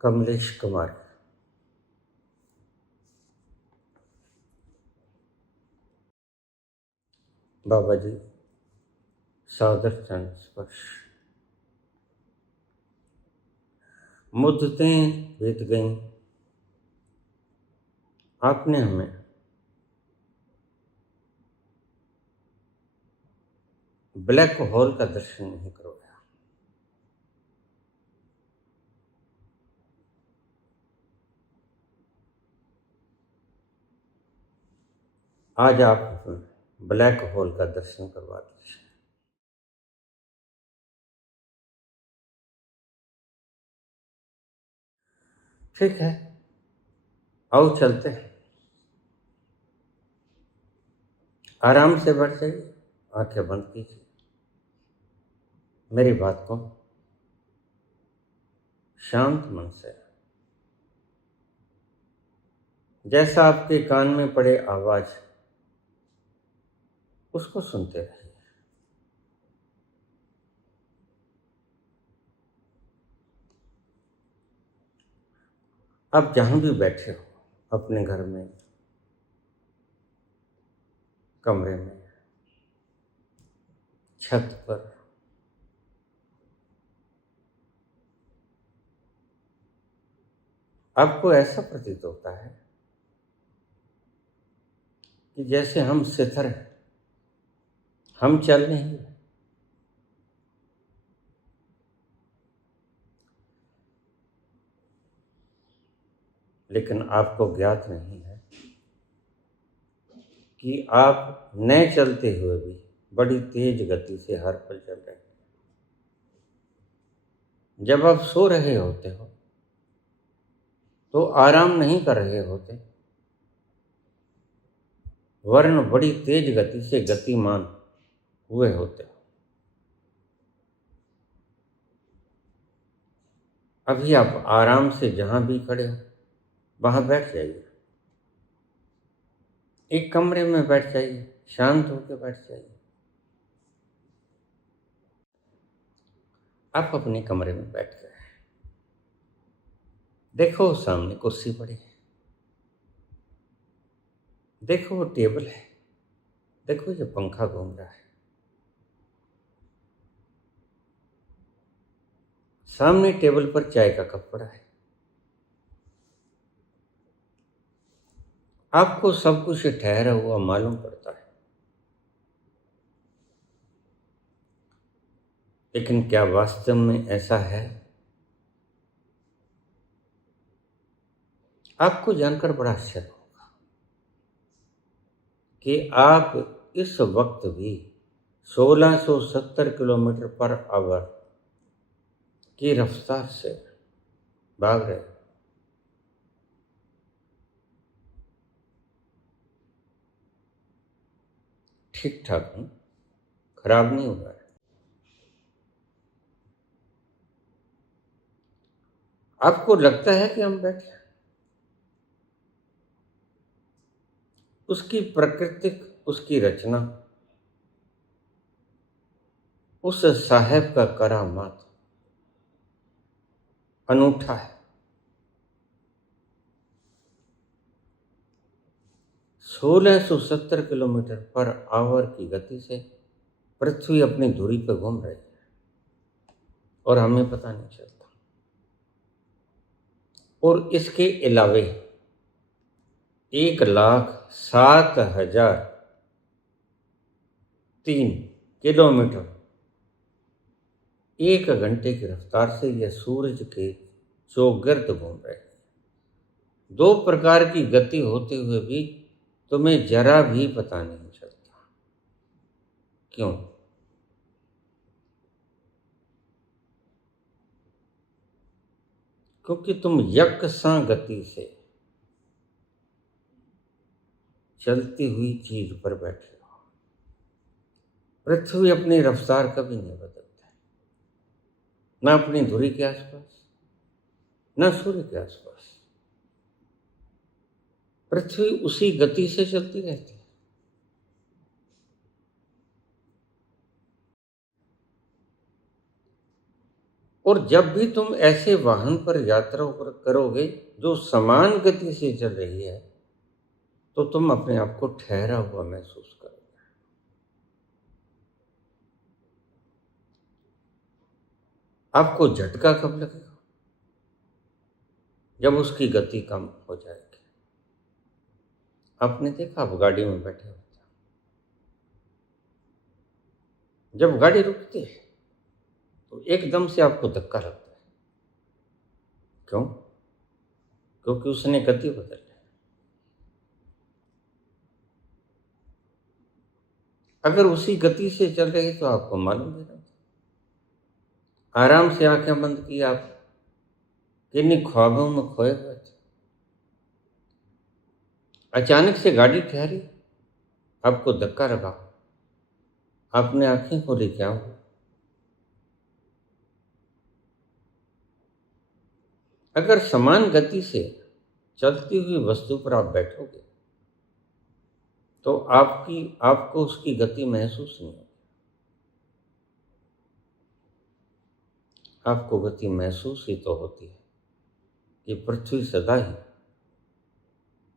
कमलेश कुमार। बाबा जी सादर चरण स्पर्श। मुद्दतें बीत गईं, आपने हमें ब्लैक होल का दर्शन नहीं करवाया। आज आप ब्लैक होल का दर्शन करवा दीजिए। ठीक है, आओ चलते हैं। आराम से बैठ जाइए, आंखें बंद कीजिए, मेरी बात को शांत मन से, जैसा आपके कान में पड़े आवाज उसको सुनते रहिए। आप जहां भी बैठे हो, अपने घर में, कमरे में, छत पर, आपको ऐसा प्रतीत होता है कि जैसे हम शिथिल हैं, हम चल नहीं रहे, लेकिन आपको ज्ञात नहीं है कि आप न चलते हुए भी बड़ी तेज गति से हर पल चल रहे हैं। जब आप सो रहे होते हो तो आराम नहीं कर रहे होते, वरन बड़ी तेज गति से गतिमान हुए होते हो। अभी आप आराम से जहां भी खड़े हो वहां बैठ जाइए, एक कमरे में बैठ जाइए, शांत होकर बैठ जाइए। आप अपने कमरे में बैठ गए, देखो सामने कुर्सी पड़ी है, देखो वो टेबल है, देखो ये पंखा घूम रहा है, सामने टेबल पर चाय का कप पड़ा है। आपको सब कुछ ठहरा हुआ मालूम पड़ता है, लेकिन क्या वास्तव में ऐसा है? आपको जानकर बड़ा आश्चर्य होगा कि आप इस वक्त भी 1670 किलोमीटर पर आवर की रफ्तार से भाग रहे हैं। ठीक ठाक हूं, खराब नहीं हुआ है। आपको लगता है कि हम बैठे हैं, उसकी प्राकृतिक, उसकी रचना, उस साहेब का करामात अनूठा है। 1670 किलोमीटर पर आवर की गति से पृथ्वी अपनी धुरी पर घूम रही है और हमें पता नहीं चलता। और इसके अलावे 1,07,003 किलोमीटर 1 घंटे की रफ्तार से यह सूरज के चौगिर्द घूम रहे हैं। 2 प्रकार की गति होते हुए भी तुम्हें जरा भी पता नहीं चलता। क्यों? क्योंकि तुम यकसां गति से चलती हुई चीज पर बैठे हो। पृथ्वी अपनी रफ्तार कभी नहीं बदलता है, ना अपनी धुरी के आसपास, ना सूर्य के आसपास। पृथ्वी उसी गति से चलती रहती है। और जब भी तुम ऐसे वाहन पर यात्रा करोगे जो समान गति से चल रही है, तो तुम अपने आप को ठहरा हुआ महसूस करोगे। आपको झटका कब लगेगा? जब उसकी गति कम हो जाएगी। आपने देखा, आप गाड़ी में बैठे होते हैं, जब गाड़ी रुकती है तो एकदम से आपको धक्का लगता है। क्यों? क्योंकि उसने गति बदल ली। अगर उसी गति से चल रही तो आपको मालूम भी नहीं। आराम से आंखें बंद की, आप किन्हीं ख्वाबों में खोए हुए थे। अचानक से गाड़ी ठहरी, आपको धक्का लगा, आपने आंखें खोली, क्या हुआ? अगर समान गति से चलती हुई वस्तु पर आप बैठोगे तो आपको उसकी गति महसूस नहीं होगी। आपको गति महसूस ही तो होती है कि पृथ्वी सदा ही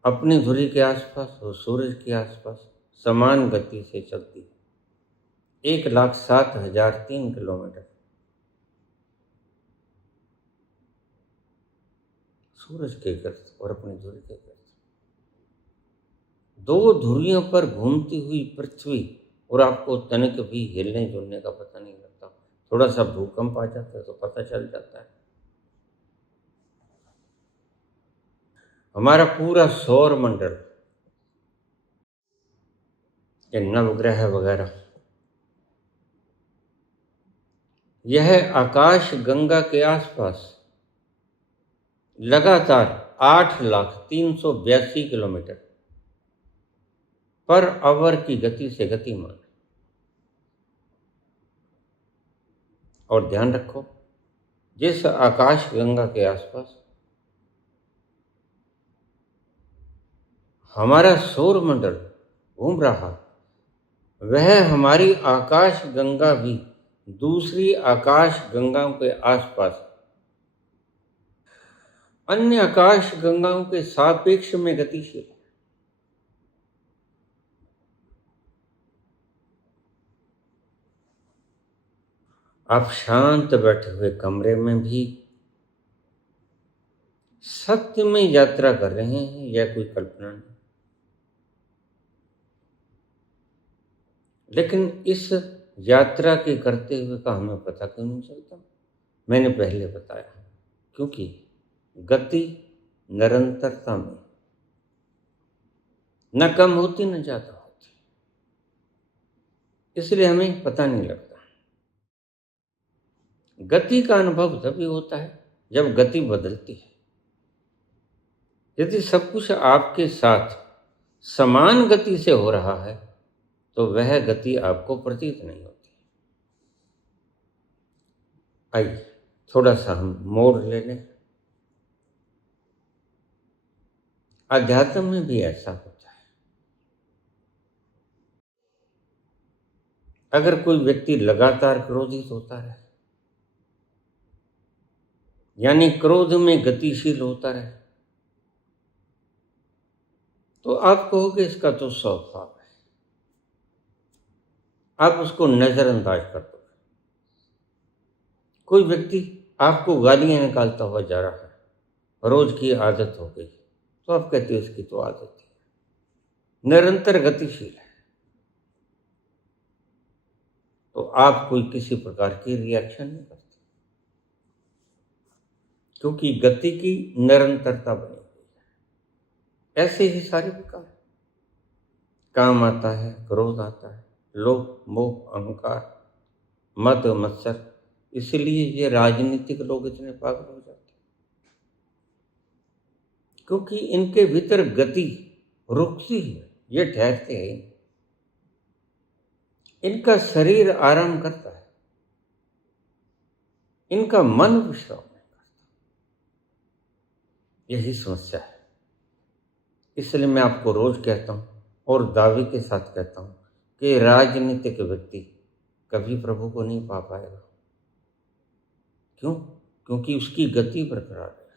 अपनी धुरी के आसपास और सूरज के आसपास समान गति से चलती है। 1,07,003 किलोमीटर सूरज के गिर्द और अपनी धुरी के गिर्द, दो धुरियों पर घूमती हुई पृथ्वी, और आपको तनिक भी हिलने जुलने का पता नहीं लगता। थोड़ा सा भूकंप आ जाता है तो पता चल जाता है। हमारा पूरा सौर मंडल, ये नवग्रह वगैरह, यह आकाश गंगा के आसपास लगातार 8,03,82 किलोमीटर पर आवर की गति से गतिमान। और ध्यान रखो, जिस आकाश गंगा के आसपास हमारा सौर मंडल घूम रहा, वह हमारी आकाश गंगा भी दूसरी आकाश गंगाओं के आसपास अन्य आकाश गंगाओं के सापेक्ष में गतिशील। आप शांत बैठे हुए कमरे में भी सत्य में यात्रा कर रहे हैं, यह कोई कल्पना नहीं। लेकिन इस यात्रा के करते हुए का हमें पता क्यों नहीं चलता? मैंने पहले बताया, क्योंकि गति निरंतरता में न कम होती न ज्यादा होती, इसलिए हमें पता नहीं लगता। गति का अनुभव तभी होता है जब गति बदलती है। यदि सब कुछ आपके साथ समान गति से हो रहा है तो वह गति आपको प्रतीत नहीं होती। आइए थोड़ा सा हम मोड़ ले लें। अध्यात्म में भी ऐसा होता है। अगर कोई व्यक्ति लगातार क्रोधित होता रहे, यानी क्रोध में गतिशील होता रहे, तो आप कहोगे इसका तो स्वभाव है, आप उसको नजरअंदाज कर दो। कोई व्यक्ति आपको गालियां निकालता हुआ जा रहा है, रोज की आदत हो गई, तो आप कहते हो इसकी तो आदत है, निरंतर गतिशील है, तो आप कोई किसी प्रकार की रिएक्शन नहीं करते, क्योंकि गति की निरंतरता बनी हुई है। ऐसे ही सारे विकार, काम आता है, क्रोध आता है, लोभ मोह अहंकार मद मत्सर, इसलिए ये राजनीतिक लोग इतने पागल हो जाते हैं, क्योंकि इनके भीतर गति रुकती है, ये ठहरते हैं। इनका शरीर आराम करता है, इनका मन विश्राम नहीं करता। यही समस्या है। इसलिए मैं आपको रोज कहता हूं और दावे के साथ कहता हूं कि राजनीतिक व्यक्ति कभी प्रभु को नहीं पा पाएगा, क्यों? क्योंकि उसकी गति बरकरार है।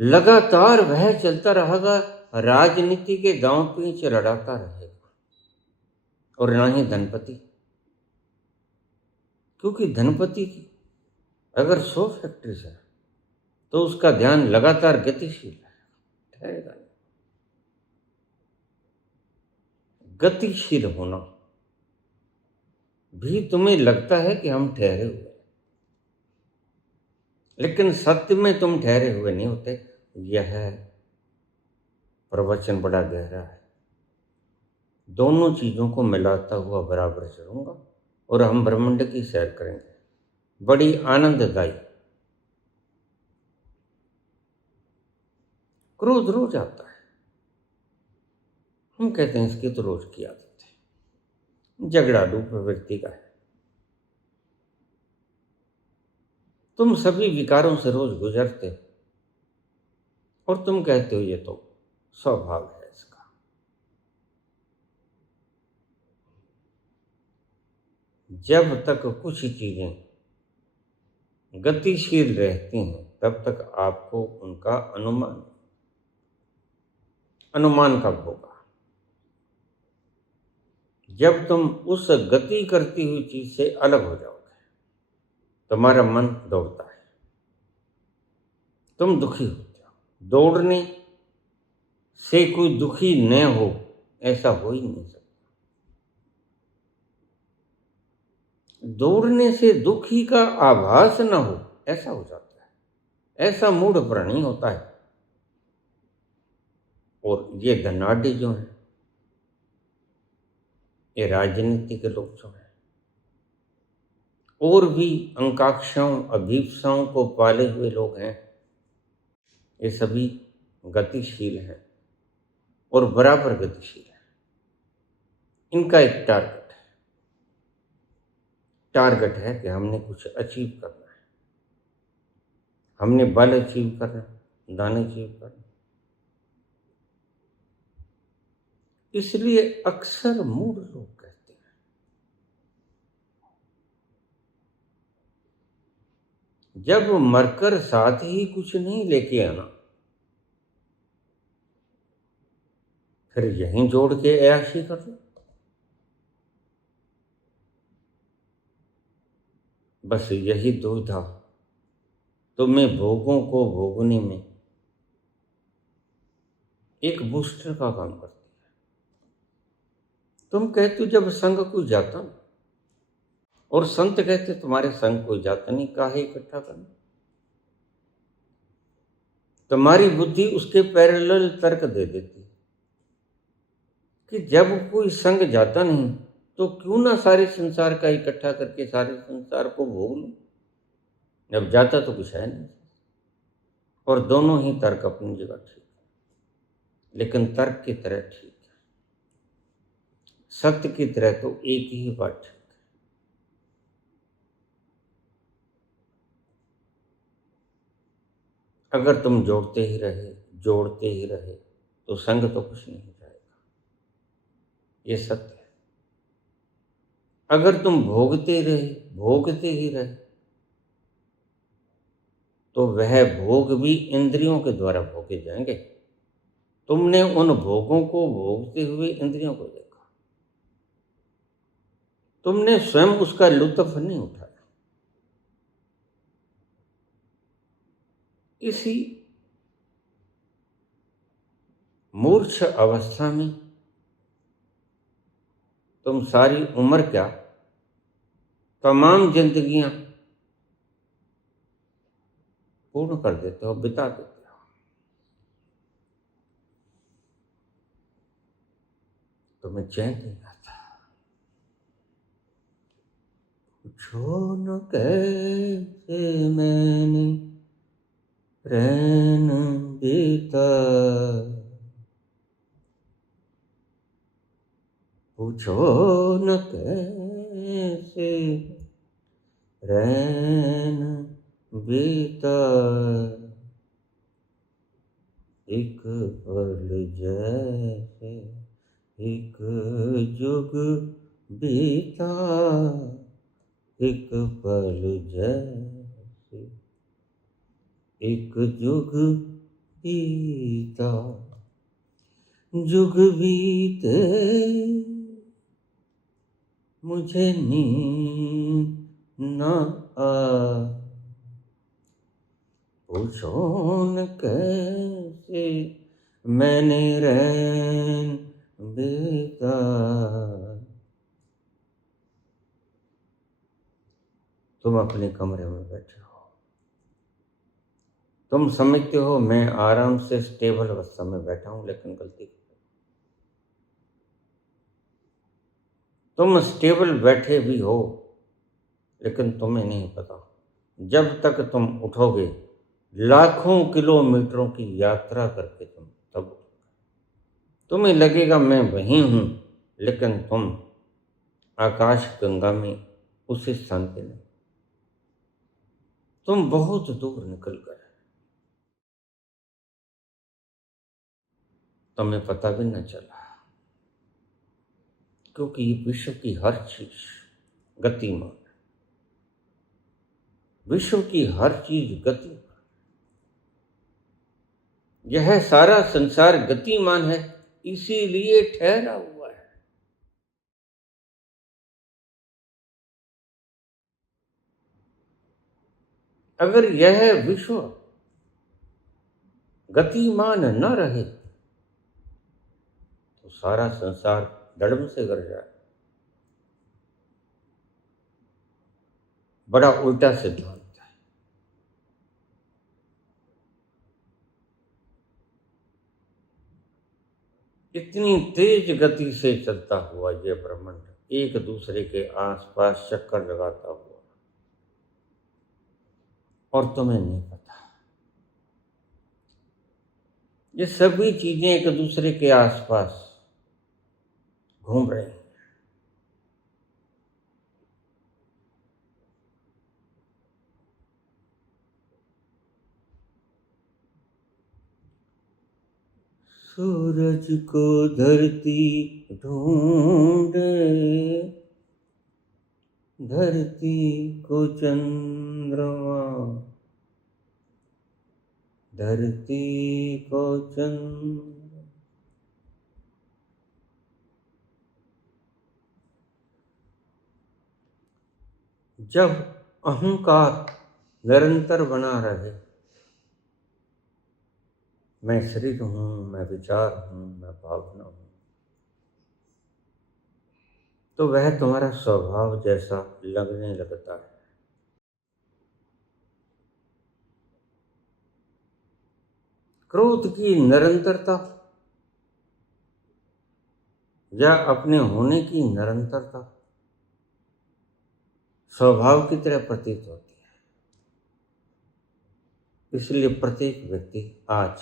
लगातार वह चलता रहेगा, राजनीति के दांव पेच लड़ाता रहेगा, और ना ही धनपति। क्योंकि धनपति की अगर 100 फैक्ट्रीज है तो उसका ध्यान लगातार गतिशील है, ठहरेगा नहीं। गतिशील होना भी तुम्हें लगता है कि हम ठहरे हुए हैं, लेकिन सत्य में तुम ठहरे हुए नहीं होते। यह प्रवचन बड़ा गहरा है। दोनों चीजों को मिलाता हुआ बराबर चलूंगा और हम ब्रह्मांड की सैर करेंगे, बड़ी आनंददायी। क्रोध रोज आता है, हम कहते हैं इसकी तो रोज की आदत है, झगड़ालू प्रवृत्ति का है। तुम सभी विकारों से रोज गुजरते हो और तुम कहते हो ये तो स्वभाव है इसका। जब तक कुछ चीजें गतिशील रहती हैं तब तक आपको उनका अनुमान कब होगा? जब तुम उस गति करती हुई चीज से अलग हो जाओगे, तुम्हारा मन दौड़ता है, तुम दुखी होते हो। दौड़ने से कोई दुखी न हो, ऐसा हो ही नहीं सकता। दौड़ने से दुखी का आभास न हो, ऐसा हो जाता है। ऐसा मूड प्राणी होता है। और ये धनाढ़ जो हैं, ये राजनीति के लोग जो हैं, और भी अंकाक्षाओं अभीप्साओं को पाले हुए लोग हैं, ये सभी गतिशील हैं और बराबर गतिशील हैं। इनका एक टारगेट है कि हमने कुछ अचीव करना है, हमने बल अचीव करना है, धन अचीव करना। इसलिए अक्सर मूढ़ लोग कहते हैं, जब मरकर साथ ही कुछ नहीं लेके आना, फिर यहीं जोड़ के ऐशी कर लो। बस यही दुविधा तुम्हें भोगों को भोगने में एक बूस्टर का काम करती है। तुम कहते हो जब संग कोई जाता ना, और संत कहते तुम्हारे संग कोई जाता नहीं, काहे इकट्ठा करना। तुम्हारी बुद्धि उसके पैरेलल तर्क दे देती है कि जब कोई संग जाता नहीं तो क्यों ना सारे संसार का इकट्ठा करके सारे संसार को भोग लूं। जब जाता तो कुछ है नहीं। और दोनों ही तर्क अपनी जगह ठीक है, लेकिन तर्क की तरह ठीक है, सत्य की तरह तो एक ही बात ठीक है। अगर तुम जोड़ते ही रहे तो संग तो कुछ नहीं हो जाएगा, ये सत्य है। अगर तुम भोगते ही रहे तो वह भोग भी इंद्रियों के द्वारा भोगे जाएंगे। तुमने उन भोगों को भोगते हुए इंद्रियों को देखा, तुमने स्वयं उसका लुत्फ नहीं उठाया। इसी मूर्छ अवस्था में तुम सारी उम्र क्या, तमाम जिंदगियां पूर्ण कर देते हो, बिता देते हो। तुम्हें चैन नहीं आता। पूछो न कैसे मैंने रैन बीता, पूछो न कैसे रैन बीता, एक पल जैसे एक जुग बीता, एक पल जैसे एक जुग बीता, जुग बीते मुझे नींद न आ, पूछो न कैसे मैंने रैन बेता। तुम अपने कमरे में बैठे हो, तुम समझते हो मैं आराम से स्टेबल अवस्था में बैठा हूं, लेकिन गलती तुम स्टेबल बैठे भी हो, लेकिन तुम्हें नहीं पता जब तक तुम उठोगे लाखों किलोमीटरों की यात्रा करके तुम तब तुम्हें लगेगा मैं वहीं हूं, लेकिन तुम आकाश गंगा में उस स्थान पे नहीं, तुम बहुत दूर निकल गए, तुम्हें पता भी न चला, क्योंकि ये विश्व की हर चीज गतिमान, विश्व की हर चीज गतिमान, यह सारा संसार गतिमान है, इसीलिए ठहरा हुआ है। अगर यह विश्व गतिमान न रहे तो सारा संसार धड़म से गिर जाए। बड़ा उल्टा सिद्धांत है। इतनी तेज गति से चलता हुआ यह ब्रह्मांड एक दूसरे के आसपास चक्कर लगाता हुआ, और तुम्हें नहीं पता ये सभी चीजें एक दूसरे के आसपास घूम रही हैं। सूरज को धरती ढूंढे, धरती को चंद्रमा, धरती को चंद्र, जब अहंकार निरंतर बना रहे, मैं शरीर हूं, मैं विचार हूं, मैं भावना हूं, तो वह तुम्हारा स्वभाव जैसा लगने लगता है। क्रोध की निरंतरता या अपने होने की निरंतरता स्वभाव की तरह प्रतीत होती है। इसलिए प्रत्येक व्यक्ति आज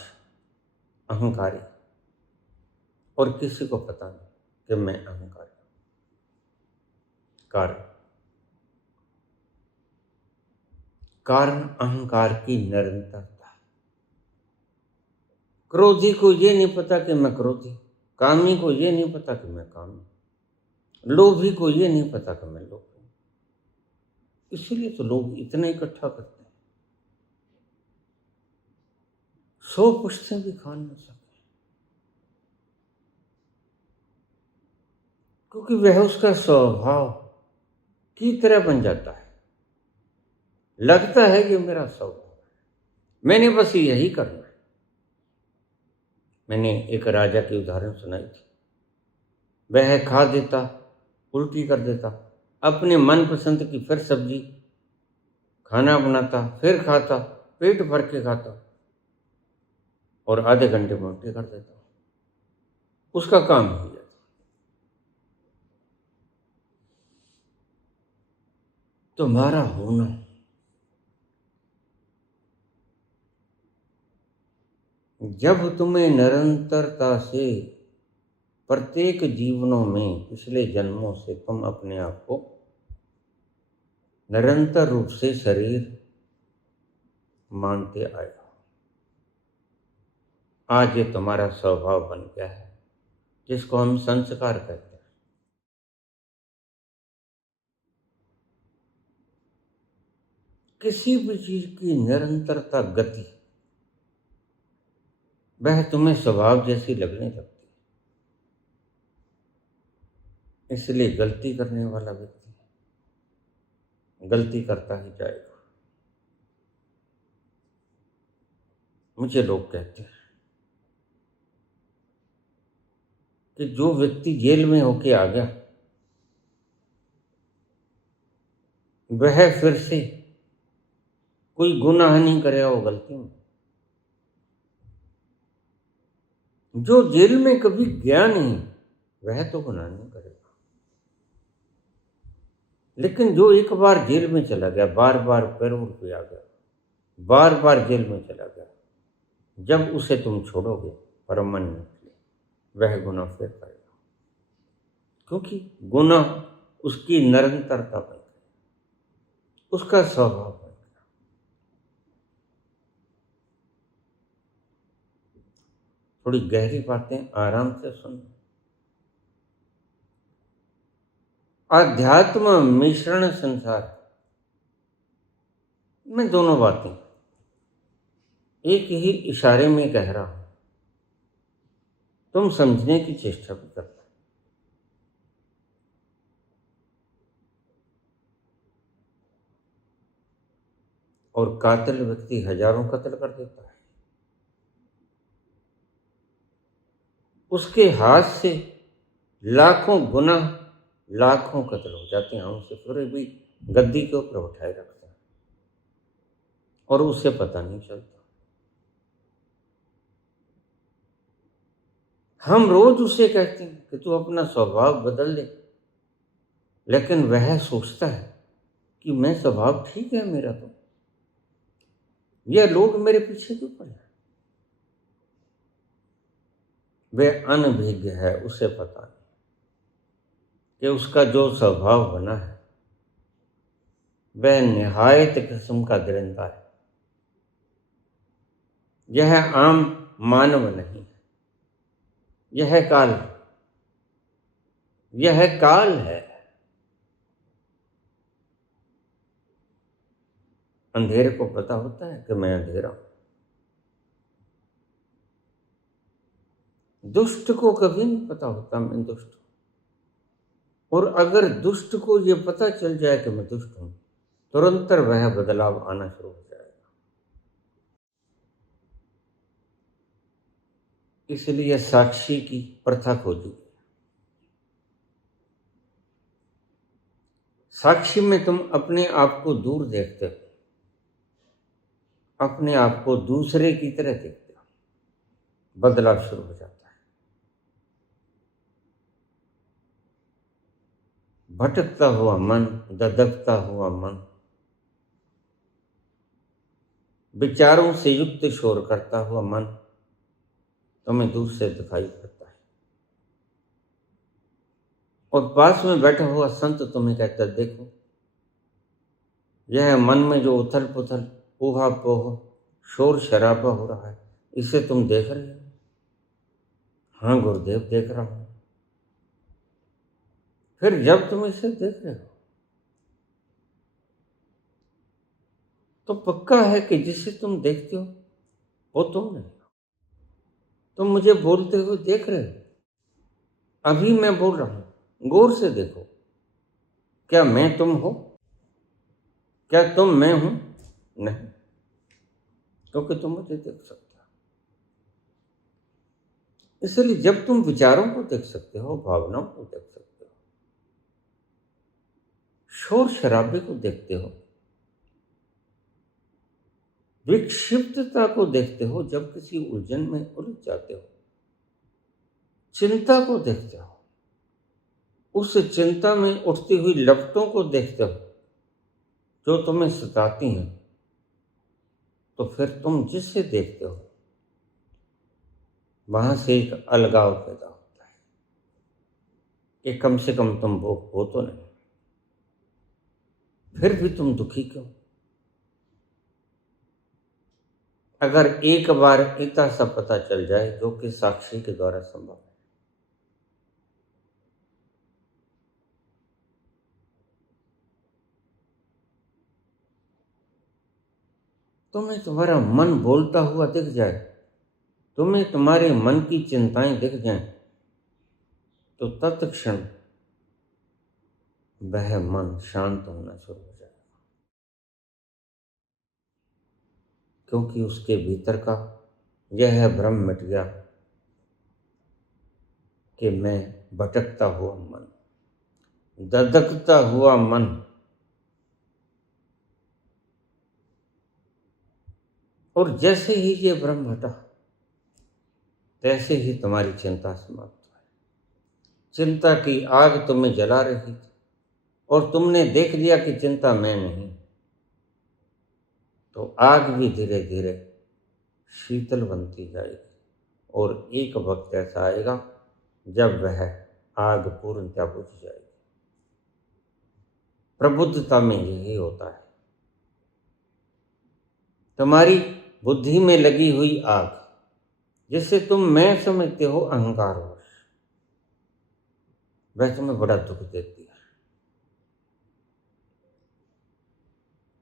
अहंकारी, और किसी को पता नहीं कि मैं अहंकारी हूं। कारण अहंकार की निरंतरता। क्रोधी को ये नहीं पता कि मैं क्रोधी, कामी को ये नहीं पता कि मैं कामी, लोभी को ये नहीं पता कि मैं लोभी। इसीलिए तो लोग इतना इकट्ठा करते हैं, 100 पुश्तें भी खा न सके, क्योंकि वह उसका स्वभाव की तरह बन जाता है। लगता है कि मेरा स्वभाव है, मैंने बस यही करना है। मैंने एक राजा की उदाहरण सुनाई थी। वह खा देता, उल्टी कर देता, अपने मनपसंद की फिर सब्जी खाना बनाता, फिर खाता, पेट भर के खाता, और आधे घंटे में उल्टी कर देता। उसका काम हो जाता। तुम्हारा होना जब तुम्हें निरंतरता से प्रत्येक जीवनों में पिछले जन्मों से तुम अपने आप को निरंतर रूप से शरीर मानते आए हो, आज ये तुम्हारा स्वभाव बन गया है, जिसको हम संस्कार कहते हैं। किसी भी चीज की निरंतरता, गति, वह तुम्हें स्वभाव जैसी लगने लगती है। इसलिए गलती करने वाला व्यक्ति गलती करता ही जाएगा। मुझे लोग कहते हैं कि जो व्यक्ति जेल में होके आ गया वह फिर से कोई गुनाह नहीं करेगा, वो गलती में। जो जेल में कभी गया नहीं वह तो गुनाह नहीं करेगा, लेकिन जो एक बार जेल में चला गया, बार बार पैरोल पे आ गया, बार बार जेल में चला गया, जब उसे तुम छोड़ोगे परमानेंटली, वह गुनाह फिर करेगा, क्योंकि गुनाह उसकी निरंतरता बन गई, उसका स्वभाव बन गया। थोड़ी गहरी बातें आराम से सुन। आध्यात्म मिश्रण संसार में दोनों बातें एक ही इशारे में कह रहा हूं, तुम समझने की चेष्टा भी करना। और कातिल व्यक्ति हजारों कत्ल कर देता है, उसके हाथ से लाखों गुना, लाखों कत्ल हो जाते हैं, हम उसे फिर भी गद्दी के ऊपर उठाए रखते हैं और उसे पता नहीं चलता। हम रोज उसे कहते हैं कि तू अपना स्वभाव बदल दे, लेकिन वह सोचता है कि मैं स्वभाव ठीक है मेरा, तो यह लोग मेरे पीछे क्यों पड़े। वह अनभिज्ञ है, उसे पता नहीं कि उसका जो स्वभाव बना है वह निहायत किस्म का दरिंदा है। यह आम मानव नहीं है, यह काल है। अंधेरे को पता होता है कि मैं अंधेरा हूं। दुष्ट को कभी नहीं पता होता मैं दुष्ट हूं, और अगर दुष्ट को यह पता चल जाए कि मैं दुष्ट हूं, तुरंत वह बदलाव आना शुरू हो जाएगा। इसलिए साक्षी की प्रथा खोजी। साक्षी में तुम अपने आप को दूर देखते हो, अपने आप को दूसरे की तरह देखते हो, बदलाव शुरू हो जाता है। भटकता हुआ मन, ददकता हुआ मन, विचारों से युक्त शोर करता हुआ मन तुम्हें दूर से दिखाई पड़ता है, और पास में बैठा हुआ संत तुम्हें कहता है, देखो यह मन में जो उथल पुथल, ऊहा पोह, शोर शराबा हो रहा है, इसे तुम देख रहे हो। हाँ गुरुदेव, देख रहा हूं। फिर जब तुम इसे देख रहे हो तो पक्का है कि जिसे तुम देखते हो वो तुम नहीं हो। तुम मुझे बोलते हुए देख रहे हो, अभी मैं बोल रहा हूं, गौर से देखो। क्या मैं तुम हो? क्या तुम मैं हूं? नहीं, क्योंकि तुम मुझे देख सकते हो। इसलिए जब तुम विचारों को देख सकते हो, भावनाओं को देख सकते हो, शोर शराबे को देखते हो, विक्षिप्तता को देखते हो, जब किसी उलझन में उलझ जाते हो, चिंता को देखते हो, उस चिंता में उठती हुई लपटों को देखते हो जो तुम्हें सताती हैं, तो फिर तुम जिससे देखते हो वहां से एक अलगाव पैदा होता है कि कम से कम तुम वो हो तो नहीं, फिर भी तुम दुखी क्यों। अगर एक बार इतना सा पता चल जाए, जो कि साक्षी के द्वारा संभव है, तुम्हें तुम्हारा मन बोलता हुआ दिख जाए, तुम्हें तुम्हारे मन की चिंताएं दिख जाएं, तो तत्क्षण वह मन शांत होना शुरू हो जाएगा, क्योंकि उसके भीतर का यह भ्रम मिट गया कि मैं भटकता हुआ मन, धधकता हुआ मन, और जैसे ही ये भ्रम हटा तैसे ही तुम्हारी चिंता समाप्त हुई। चिंता की आग तुम्हें जला रही थी और तुमने देख लिया कि चिंता मैं नहीं, तो आग भी धीरे धीरे शीतल बनती जाएगी और एक वक्त ऐसा आएगा जब वह आग पूर्णतः बुझ जाएगी। प्रबुद्धता में यही होता है। तुम्हारी बुद्धि में लगी हुई आग, जिसे तुम मैं समझते हो अहंकारवश, वह तुम्हें बड़ा दुख देती है।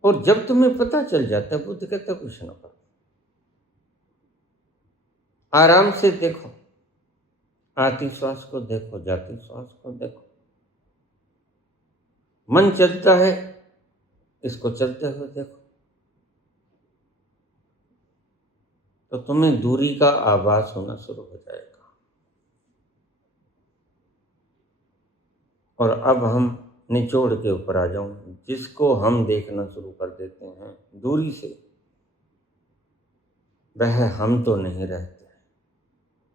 और जब तुम्हें पता चल जाता है, बुद्ध कहता कुछ ना करो, आराम से देखो, आती श्वास को देखो, जाती श्वास को देखो, मन चलता है, इसको चलते हुए देखो, तो तुम्हें दूरी का आभास होना शुरू हो जाएगा। और अब हम निचोड़ के ऊपर आ जाऊं, जिसको हम देखना शुरू कर देते हैं दूरी से, वह हम तो नहीं रहते,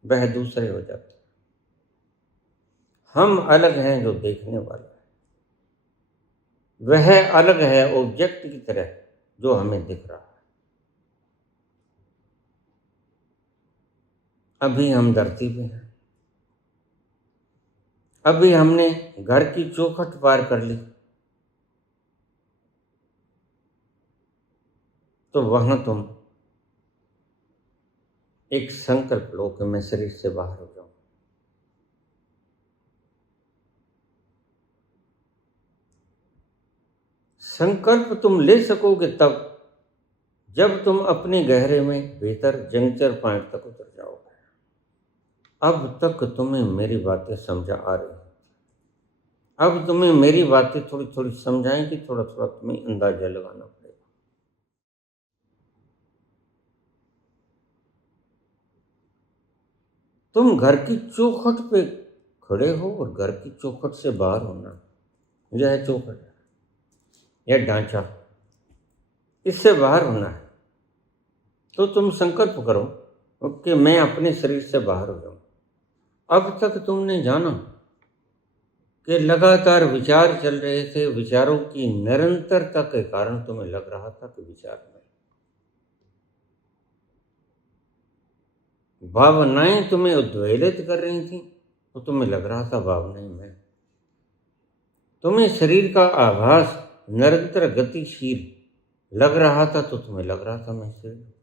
वह दूसरे हो जाते हैं। हम अलग हैं जो देखने वाला है, वह अलग है ऑब्जेक्ट की तरह जो हमें दिख रहा है। अभी हम धरती पे हैं, अभी हमने घर की चौखट पार कर ली, तो वहां तुम एक संकल्प लो कि मैं शरीर से बाहर हो जाऊं। संकल्प तुम ले सकोगे तब जब तुम अपने गहरे में भीतर जंक्चर पॉइंट तक उतर जाओगे। अब तक तुम्हें मेरी बातें समझा आ रही हैं, अब तुम्हें मेरी बातें थोड़ी थोड़ी समझाएंगी, थोड़ा थोड़ा तुम्हें अंदाजा लगाना पड़ेगा। तुम घर की चौखट पे खड़े हो और घर की चौखट से बाहर होना, यह चौखट है, यह ढांचा, इससे बाहर होना है। तो तुम संकल्प करो कि मैं अपने शरीर से बाहर हो जाऊं। अब तक तुमने जाना कि लगातार विचार चल रहे थे, विचारों की निरंतरता के कारण तुम्हें लग रहा था कि विचार नहीं, भावनाएं तुम्हें उद्वेलित कर रही थी तो तुम्हें लग रहा था भावनाएं मैं, तुम्हें शरीर का आभास निरंतर गतिशील लग रहा था तो तुम्हें लग रहा था मैं शरीर।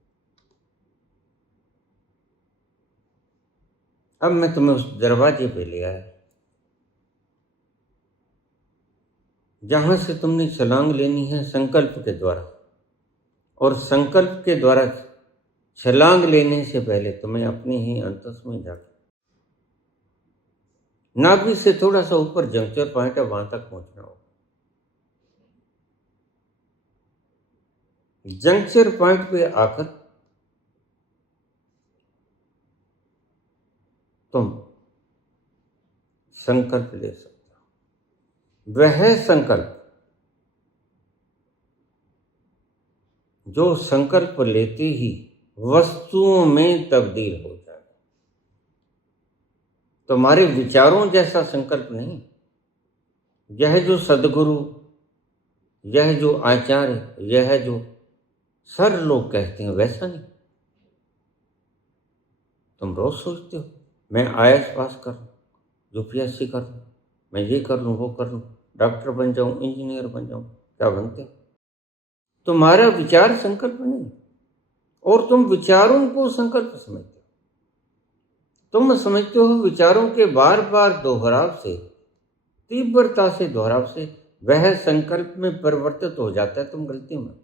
अब मैं तुम्हें उस दरवाजे पे ले आया जहां से तुमने छलांग लेनी है संकल्प के द्वारा, और संकल्प के द्वारा छलांग लेने से पहले तुम्हें अपने ही अंतस में जाकर नाभि से थोड़ा सा ऊपर जंक्चर पॉइंट है, वहां तक पहुंचना होगा। जंक्चर पॉइंट पे आकर तुम संकल्प ले सकते हो, वह संकल्प जो संकल्प लेते ही वस्तुओं में तब्दील हो जाए। तुम्हारे विचारों जैसा संकल्प नहीं, यह जो सदगुरु, यह जो आचार्य, यह जो सर लोग कहते हैं वैसा नहीं। तुम रोज सोचते हो मैं IAS पास कर लूँ, UPSC कर लूँ, मैं ये कर लूँ, वो कर लूँ, डॉक्टर बन जाऊँ, इंजीनियर बन जाऊँ। क्या बनते हो? तुम्हारा विचार संकल्प नहीं, और तुम विचारों को संकल्प समझते हो। तुम समझते हो विचारों के बार बार दोहराव से, तीव्रता से दोहराव से वह संकल्प में परिवर्तित हो जाता है। तुम गलती में,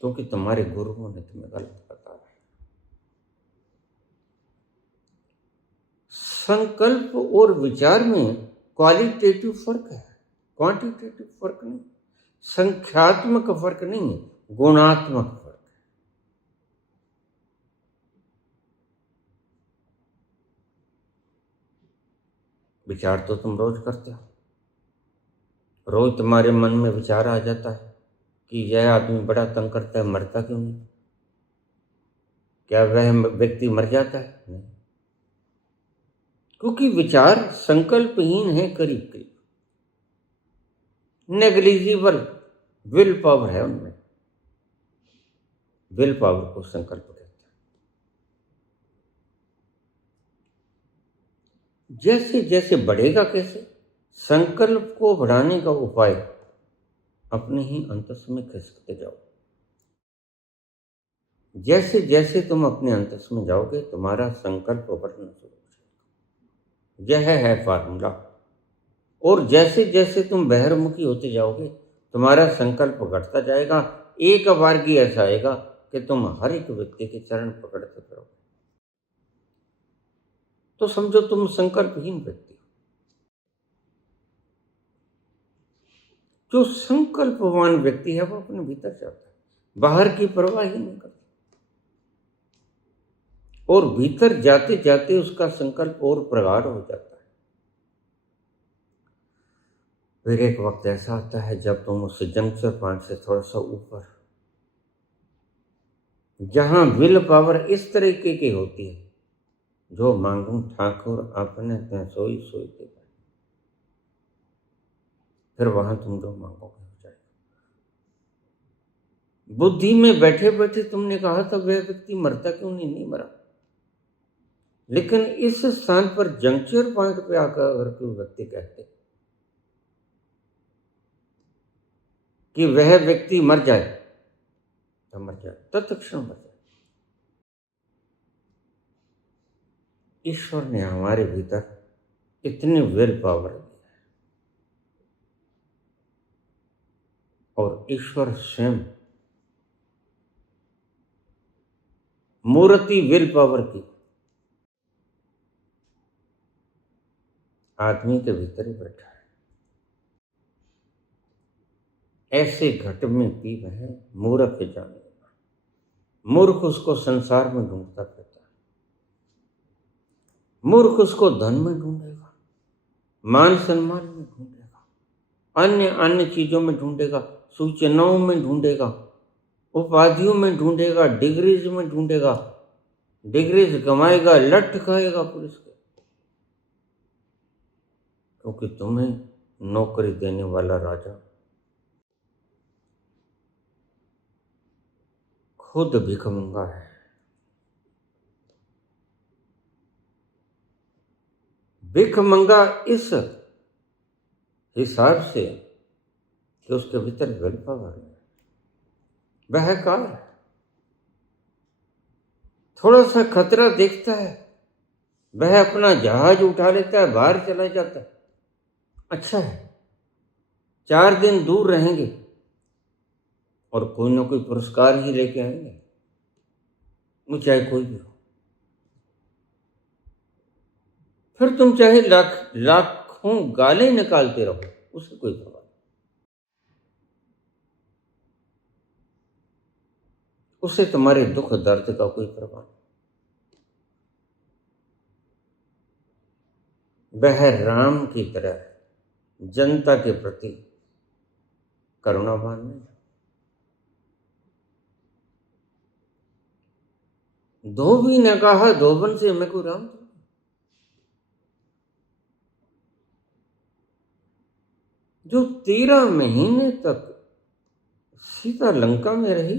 क्योंकि तुम्हारे गुरुओं ने तुम्हें गलत बताया। संकल्प और विचार में क्वालिटेटिव फर्क है, क्वांटिटेटिव फर्क नहीं, संख्यात्मक फर्क नहीं है, गुणात्मक फर्क है। विचार तो तुम रोज करते हो, रोज तुम्हारे मन में विचार आ जाता है कि यह आदमी बड़ा तंग करता है, मरता क्यों नहीं? क्या वह व्यक्ति मर जाता है? नहीं, क्योंकि विचार संकल्पहीन है, करीब करीब नेग्लिजिबल विल पावर है उनमें। विल पावर को संकल्प कहते हैं। जैसे जैसे बढ़ेगा, कैसे? संकल्प को बढ़ाने का उपाय अपने ही अंतस में खिसकते जाओ। जैसे जैसे तुम अपने अंतस में जाओगे, तुम्हारा संकल्प बढ़ना शुरू हो जाएगा। यह है फार्मूला। और जैसे जैसे तुम बहिर्मुखी होते जाओगे, तुम्हारा संकल्प घटता जाएगा। एक बार की ऐसा आएगा कि तुम हर एक व्यक्ति के चरण पकड़ते फिरोगे। तो समझो तुम संकल्पहीन व्यक्ति हो। जो संकल्पवान व्यक्ति है वो अपने भीतर जाता है, बाहर की परवाह ही नहीं करता, और भीतर जाते जाते उसका संकल्प और प्रगाढ़ हो जाता है। फिर एक वक्त ऐसा आता है जब तुम उस जंक्शन पॉइंट से थोड़ा सा ऊपर, जहां विल पावर इस तरीके की होती है, जो मांगू ठाकुर अपने ते सोई सोई दे, फिर वहां तुम जो मांगोगे हो जाएगा। बुद्धि में बैठे बैठे तुमने कहा था वह व्यक्ति मरता क्यों नहीं? नहीं मरा। लेकिन इस स्थान पर जंक्शन पॉइंट पे आकर अगर कोई व्यक्ति कहते कि वह व्यक्ति मर जाए, तो मर जाए, तत्क्षण मर जाए। ईश्वर ने हमारे भीतर इतनी विल पावर दी है, और ईश्वर स्वयं मूर्ति विल पावर की आदमी के भीतर ही बैठा है। ऐसे घट में पीव है मूर्ख जाने, मूर्ख उसको संसार में ढूंढता फिरता है। मूर्ख उसको धन में ढूंढेगा, मान सम्मान में ढूंढेगा, अन्य अन्य चीजों में ढूंढेगा, सूचनाओं में ढूंढेगा, उपाधियों में ढूंढेगा, डिग्रीज में ढूंढेगा, डिग्रीज कमाएगा, लठ खाएगा पुलिस के, क्योंकि तुम्हें नौकरी देने वाला राजा खुद भिखमंगा है। भिखमंगा इस हिसाब से कि उसके भीतर विल पावर है, वह कार है। थोड़ा सा खतरा देखता है, वह अपना जहाज उठा लेता है, बाहर चला जाता है। अच्छा है, 4 दिन दूर रहेंगे और कोई ना कोई पुरस्कार ही लेके आएंगे, वो चाहे कोई भी हो। फिर तुम चाहे लाखों गालें निकालते रहो, उसकी कोई परवाह नहीं। उससे तुम्हारे दुख दर्द का कोई परवाह नहीं। वह राम की तरह जनता के प्रति करुणावान नहीं। धोबी ने कहा धोबन से, मैं को राम था। जो 13 महीने तक सीता लंका में रही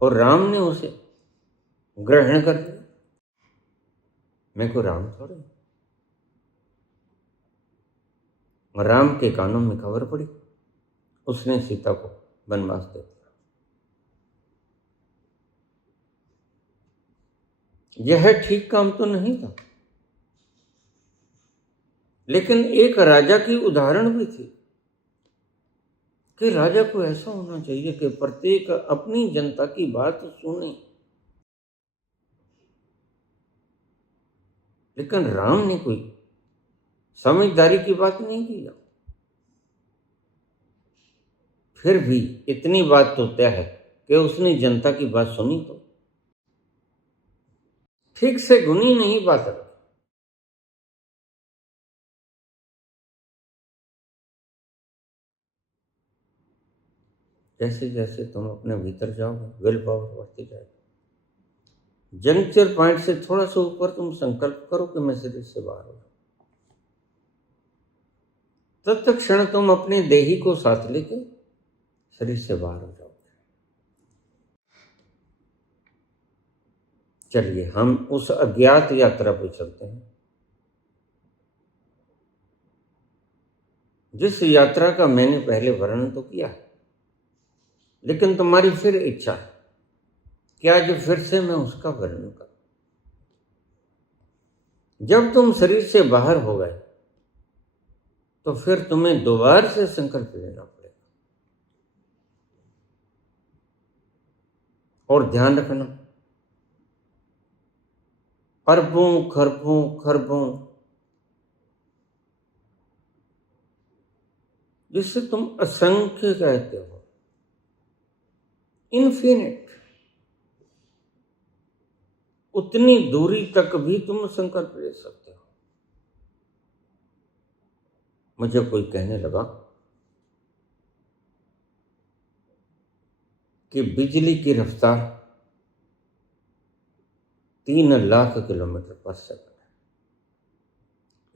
और राम ने उसे ग्रहण कर लिया, मैं को राम थोड़े। राम के कानों में खबर पड़ी, उसने सीता को वनवास दे दिया। यह ठीक काम तो नहीं था, लेकिन एक राजा की उदाहरण भी थी कि राजा को ऐसा होना चाहिए कि प्रत्येक अपनी जनता की बात सुने। लेकिन राम ने कोई समझदारी की बात नहीं की। फिर भी इतनी बात तो तय है कि उसने जनता की बात सुनी, तो ठीक से गुनी नहीं बात रखी। जैसे जैसे तुम अपने भीतर जाओगे, विल पावर बढ़ती जाएगी। जंक्चर पॉइंट से थोड़ा सा ऊपर तुम संकल्प करो कि मैं शरीर से बाहर हो जाऊं। तत्क्षण तुम अपने देही को साथ लेके शरीर से बाहर हो जाओगे। चलिए हम उस अज्ञात यात्रा पर चलते हैं, जिस यात्रा का मैंने पहले वर्णन तो किया, लेकिन तुम्हारी फिर इच्छा है कि आज फिर से मैं उसका वर्णन करूं। जब तुम शरीर से बाहर हो गए तो फिर तुम्हें दोबारा से संकल्प लेना पड़ेगा। और ध्यान रखना, अरबों खरबों खरबों, जिससे तुम असंख्य कहते हो, इन्फिनिट, उतनी दूरी तक भी तुम संकल्प ले सकते हो। मुझे कोई कहने लगा कि बिजली की रफ्तार 3 लाख किलोमीटर पर सेकंड है,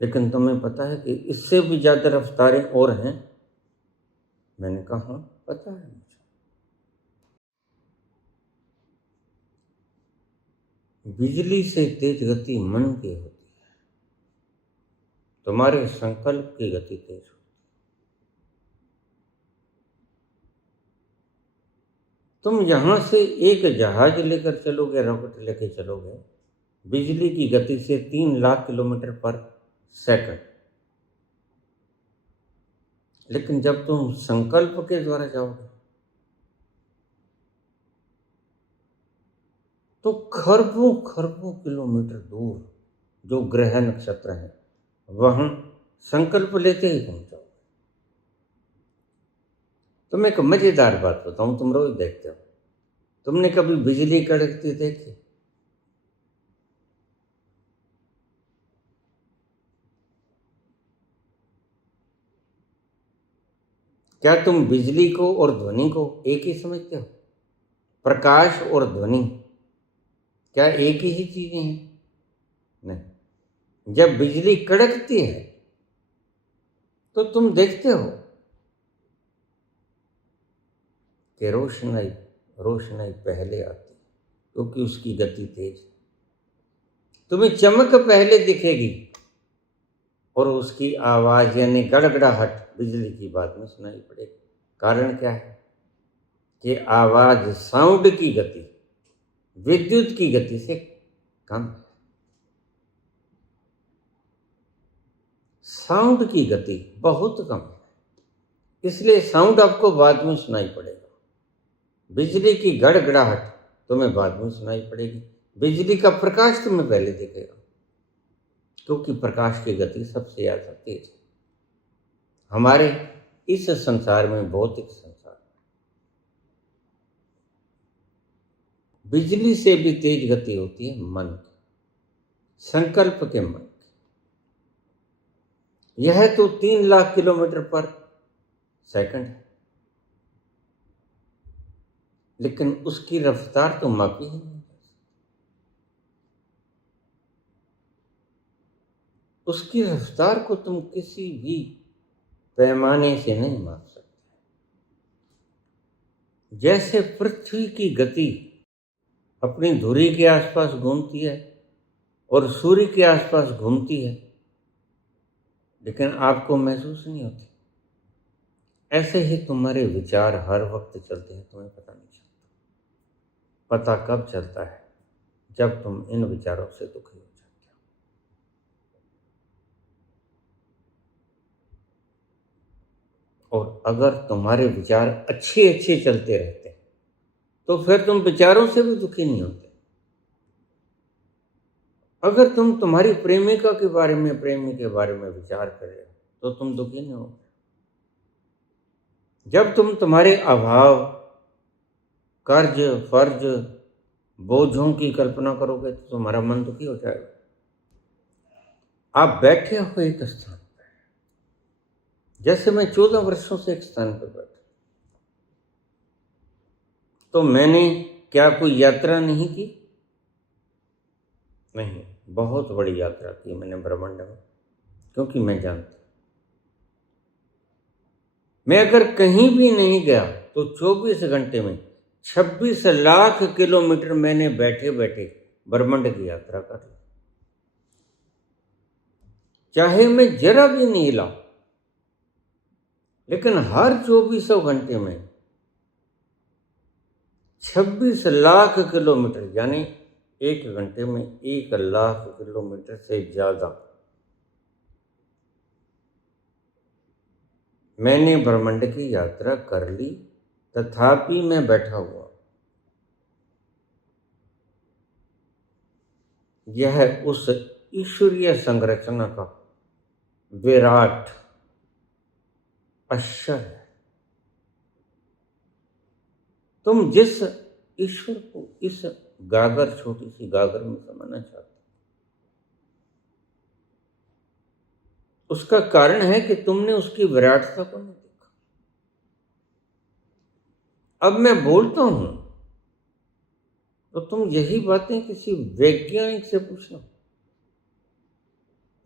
लेकिन तुम्हें पता है कि इससे भी ज्यादा रफ्तारें और हैं। मैंने कहा हाँ, पता है मुझे। बिजली से तेज गति मन की होती है, तुम्हारे संकल्प की गति तेज होती है। तुम यहां से एक जहाज लेकर चलोगे, रॉकेट लेकर चलोगे बिजली की गति से 3 लाख किलोमीटर पर सेकंड, लेकिन जब तुम संकल्प के द्वारा जाओगे तो खरबों खरबों किलोमीटर दूर जो ग्रह नक्षत्र हैं वहां संकल्प लेते ही पहुंच जाओगे। तुम एक मजेदार बात बताऊं, तुम रोज देखते हो, तुमने कभी बिजली कड़कती देखी? क्या तुम बिजली को और ध्वनि को एक ही समझते हो? प्रकाश और ध्वनि क्या एक ही चीजें हैं? नहीं। जब बिजली कड़कती है तो तुम देखते हो कि रोशनाई रोशनाई पहले आती, क्योंकि उसकी गति तेज है। तुम्हें चमक पहले दिखेगी और उसकी आवाज यानी गड़गड़ाहट बिजली की बाद में सुनाई पड़ेगी। कारण क्या है कि आवाज, साउंड की गति विद्युत की गति से कम है। साउंड की गति बहुत कम है, इसलिए साउंड आपको बाद में सुनाई पड़ेगा। बिजली की गड़गड़ाहट तुम्हें बाद में सुनाई पड़ेगी। बिजली का प्रकाश तुम्हें पहले दिखेगा, क्योंकि प्रकाश की गति सबसे ज्यादा तेज है हमारे इस संसार में, भौतिक संसार। बिजली से भी तेज गति होती है मन की, संकल्प के मन की। यह तो 3 लाख किलोमीटर पर सेकंड है, लेकिन उसकी रफ्तार तो मापी ही नहीं। उसकी रफ्तार को तुम किसी भी पैमाने से नहीं माप सकते। जैसे पृथ्वी की गति अपनी धुरी के आसपास घूमती है और सूर्य के आसपास घूमती है, लेकिन आपको महसूस नहीं होती, ऐसे ही तुम्हारे विचार हर वक्त चलते हैं, तुम्हें पता नहीं चलता। पता कब चलता है? जब तुम इन विचारों से दुखी हो जाते और अगर तुम्हारे विचार अच्छे अच्छे चलते रहते तो फिर तुम विचारों से भी दुखी नहीं होते। अगर तुम तुम्हारी प्रेमिका के बारे में, प्रेमी के बारे में विचार करे तो तुम दुखी नहीं होगे। जब तुम तुम्हारे अभाव, कर्ज, फर्ज, बोझों की कल्पना करोगे तो तुम्हारा मन दुखी हो जाएगा। आप बैठे हो एक स्थान पर, जैसे मैं 14 वर्षों से एक स्थान पर बैठा, तो मैंने क्या कोई यात्रा नहीं की? नहीं, बहुत बड़ी यात्रा की मैंने ब्रह्मांड में, क्योंकि मैं जानता, मैं अगर कहीं भी नहीं गया तो 24 घंटे में 26 लाख किलोमीटर मैंने बैठे बैठे ब्रह्मांड की यात्रा कर ली। चाहे मैं जरा भी नहीं हिला, लेकिन हर 24 घंटे में 26 लाख किलोमीटर, यानी एक घंटे में 1 लाख किलोमीटर से ज्यादा मैंने ब्रह्मांड की यात्रा कर ली, तथापि मैं बैठा हुआ। यह उस ईश्वरीय संरचना का विराट आश्चर्य है। तुम जिस ईश्वर को इस गागर, छोटी सी गागर में समाना चाहते, उसका कारण है कि तुमने उसकी विराटता को नहीं देखा। अब मैं बोलता हूं तो तुम यही बातें किसी वैज्ञानिक से पूछना,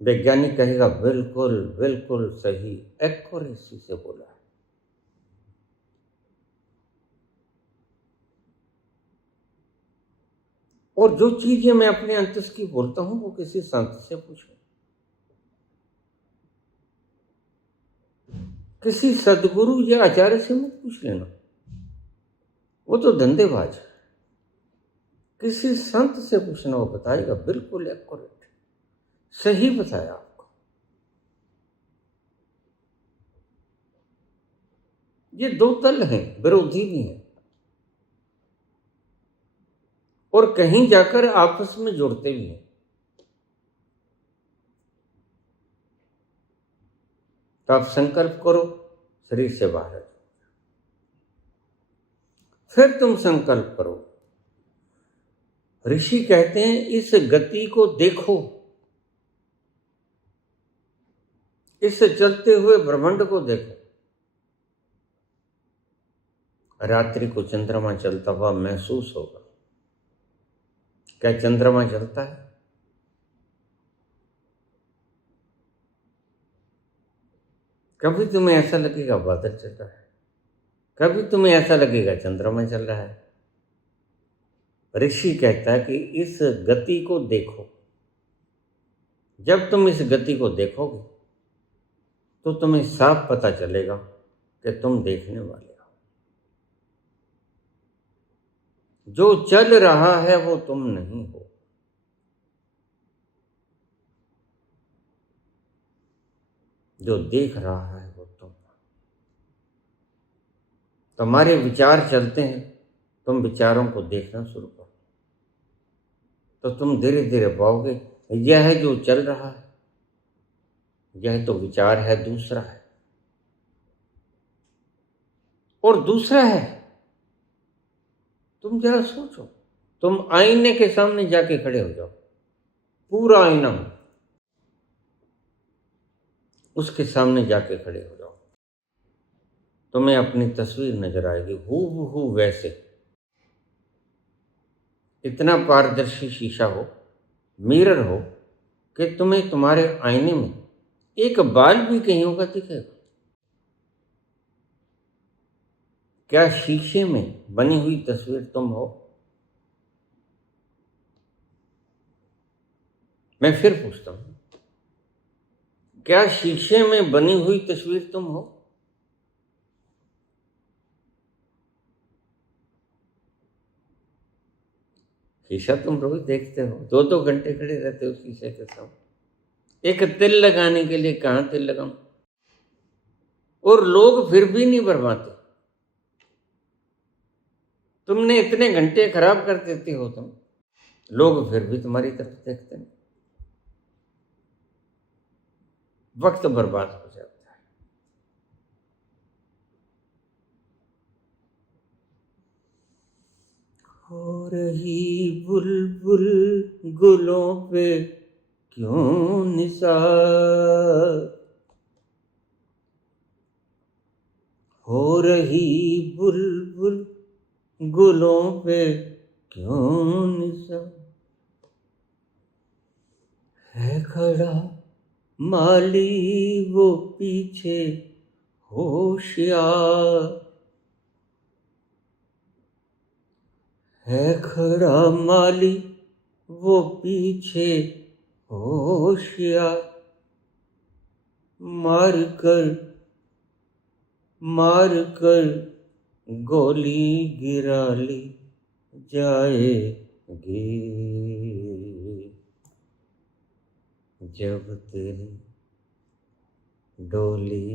वैज्ञानिक कहेगा बिल्कुल बिल्कुल सही, एक्यूरेसी से बोला है। और जो चीजें मैं अपने अंतस की बोलता हूं वो किसी संत से पूछो, किसी सदगुरु या आचार्य से मत पूछ लेना, वो तो धंधेबाज है। किसी संत से पूछना, वो बताएगा बिल्कुल एक्यूरेट, सही बताया आपको। ये दो तल हैं, विरोधी भी हैं, और कहीं जाकर आपस में जुड़ते भी हैं। तो आप संकल्प करो शरीर से बाहर, फिर तुम संकल्प करो। ऋषि कहते हैं इस गति को देखो, इस चलते हुए ब्रह्मांड को देखो। रात्रि को चंद्रमा चलता हुआ महसूस होगा। क्या चंद्रमा चलता है? कभी तुम्हें ऐसा लगेगा बादल चल रहा है, कभी तुम्हें ऐसा लगेगा चंद्रमा चल रहा है। ऋषि कहता है कि इस गति को देखो। जब तुम इस गति को देखोगे तो तुम्हें साफ पता चलेगा कि तुम देखने वाले हो। जो चल रहा है वो तुम नहीं हो। जो देख रहा है वो तुम। तुम्हारे विचार चलते हैं, तुम विचारों को देखना शुरू करो तो तुम धीरे धीरे पाओगे यह जो चल रहा है यह तो विचार है, दूसरा है। और दूसरा है, तुम जरा सोचो, तुम आईने के सामने जाके खड़े हो जाओ, पूरा आईना उसके सामने जाके खड़े हो जाओ, तुम्हें अपनी तस्वीर नजर आएगी हूबहू वैसे। इतना पारदर्शी शीशा हो, मिरर हो, कि तुम्हें तुम्हारे आईने में एक बाल भी कहीं होगा दिखेगा। क्या शीशे में बनी हुई तस्वीर तुम हो? मैं फिर पूछता हूं, क्या शीशे में बनी हुई तस्वीर तुम हो? शीशा तुम रोज देखते हो, 2-2 घंटे खड़े रहते हो शीशे के सामने। एक तिल लगाने के लिए कहाँ तिल लगाऊं? और लोग फिर भी नहीं भरमाते। तुमने इतने घंटे खराब कर देते हो तुम, लोग फिर भी तुम्हारी तरफ देखते नहीं। वक्त बर्बाद हो जाता है। हो रही बुलबुल गुलों पे क्यों निसार, हो रही बुलबुल गुलों पे क्यों निसार, है खड़ा माली वो पीछे होशियार, है खड़ा माली वो पीछे होशियार, मार कर गोली गिरा ली जाएगी, जब तेरी डोली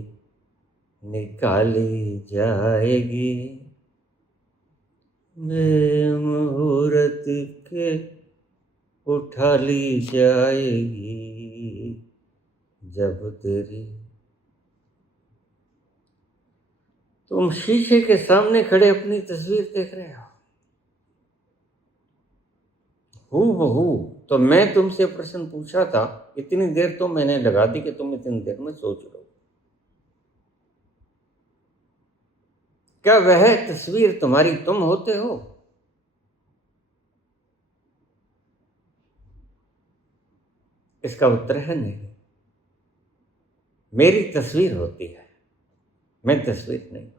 निकाली जाएगी, मुहूर्त के उठा ली जाएगी, जब तेरी। तुम शीशे के सामने खड़े अपनी तस्वीर देख रहे हो हूबहू। तो मैं तुमसे प्रश्न पूछा था, इतनी देर तो मैंने लगा दी कि तुम इतनी देर में सोच लो। क्या वह तस्वीर तुम्हारी तुम होते हो? इसका उत्तर है नहीं। मेरी तस्वीर होती है, मैं तस्वीर नहीं होता।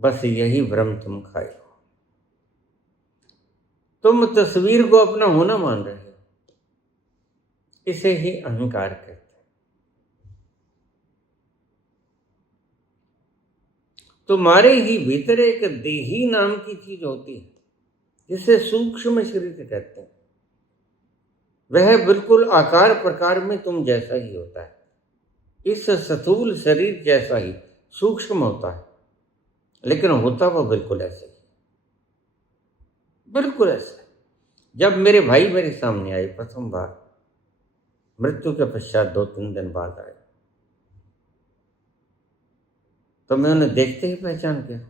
बस यही भ्रम तुम खाए हो। तुम तस्वीर को अपना होना मान रहे हो, इसे ही अहंकार कहते हैं। तुम्हारे ही भीतर एक देही नाम की चीज होती है, जिसे सूक्ष्म शरीर कहते हैं। वह बिल्कुल आकार प्रकार में तुम जैसा ही होता है, इस स्थूल शरीर जैसा ही सूक्ष्म होता है, लेकिन होता वह बिल्कुल ऐसे ही, बिल्कुल ऐसा। जब मेरे भाई मेरे सामने आए प्रथम बार, मृत्यु के पश्चात 2-3 दिन बाद आए, तो मैं उन्हें देखते ही पहचान गया।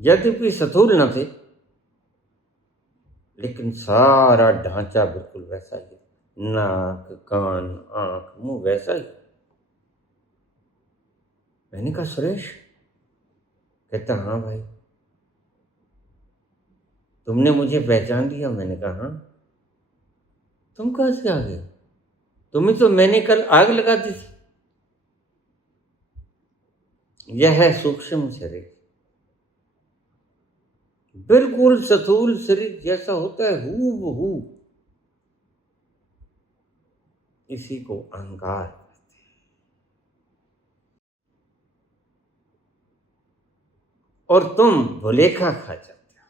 यद्यपि स्थूल न थे, लेकिन सारा ढांचा बिल्कुल वैसा ही, नाक कान आंख मुंह वैसा ही। मैंने कहा सुरेश? कहता हाँ भाई, तुमने मुझे पहचान लिया? मैंने कहा हाँ। तुम कहां से आ गए? तुम्हें तो मैंने कल आग लगा दी थी। यह है सूक्ष्म शरीर, बिल्कुल स्थूल शरीर जैसा होता है हूबहू। इसी को अहंकार कहते हैं। और तुम भुलेखा खा जाते हो।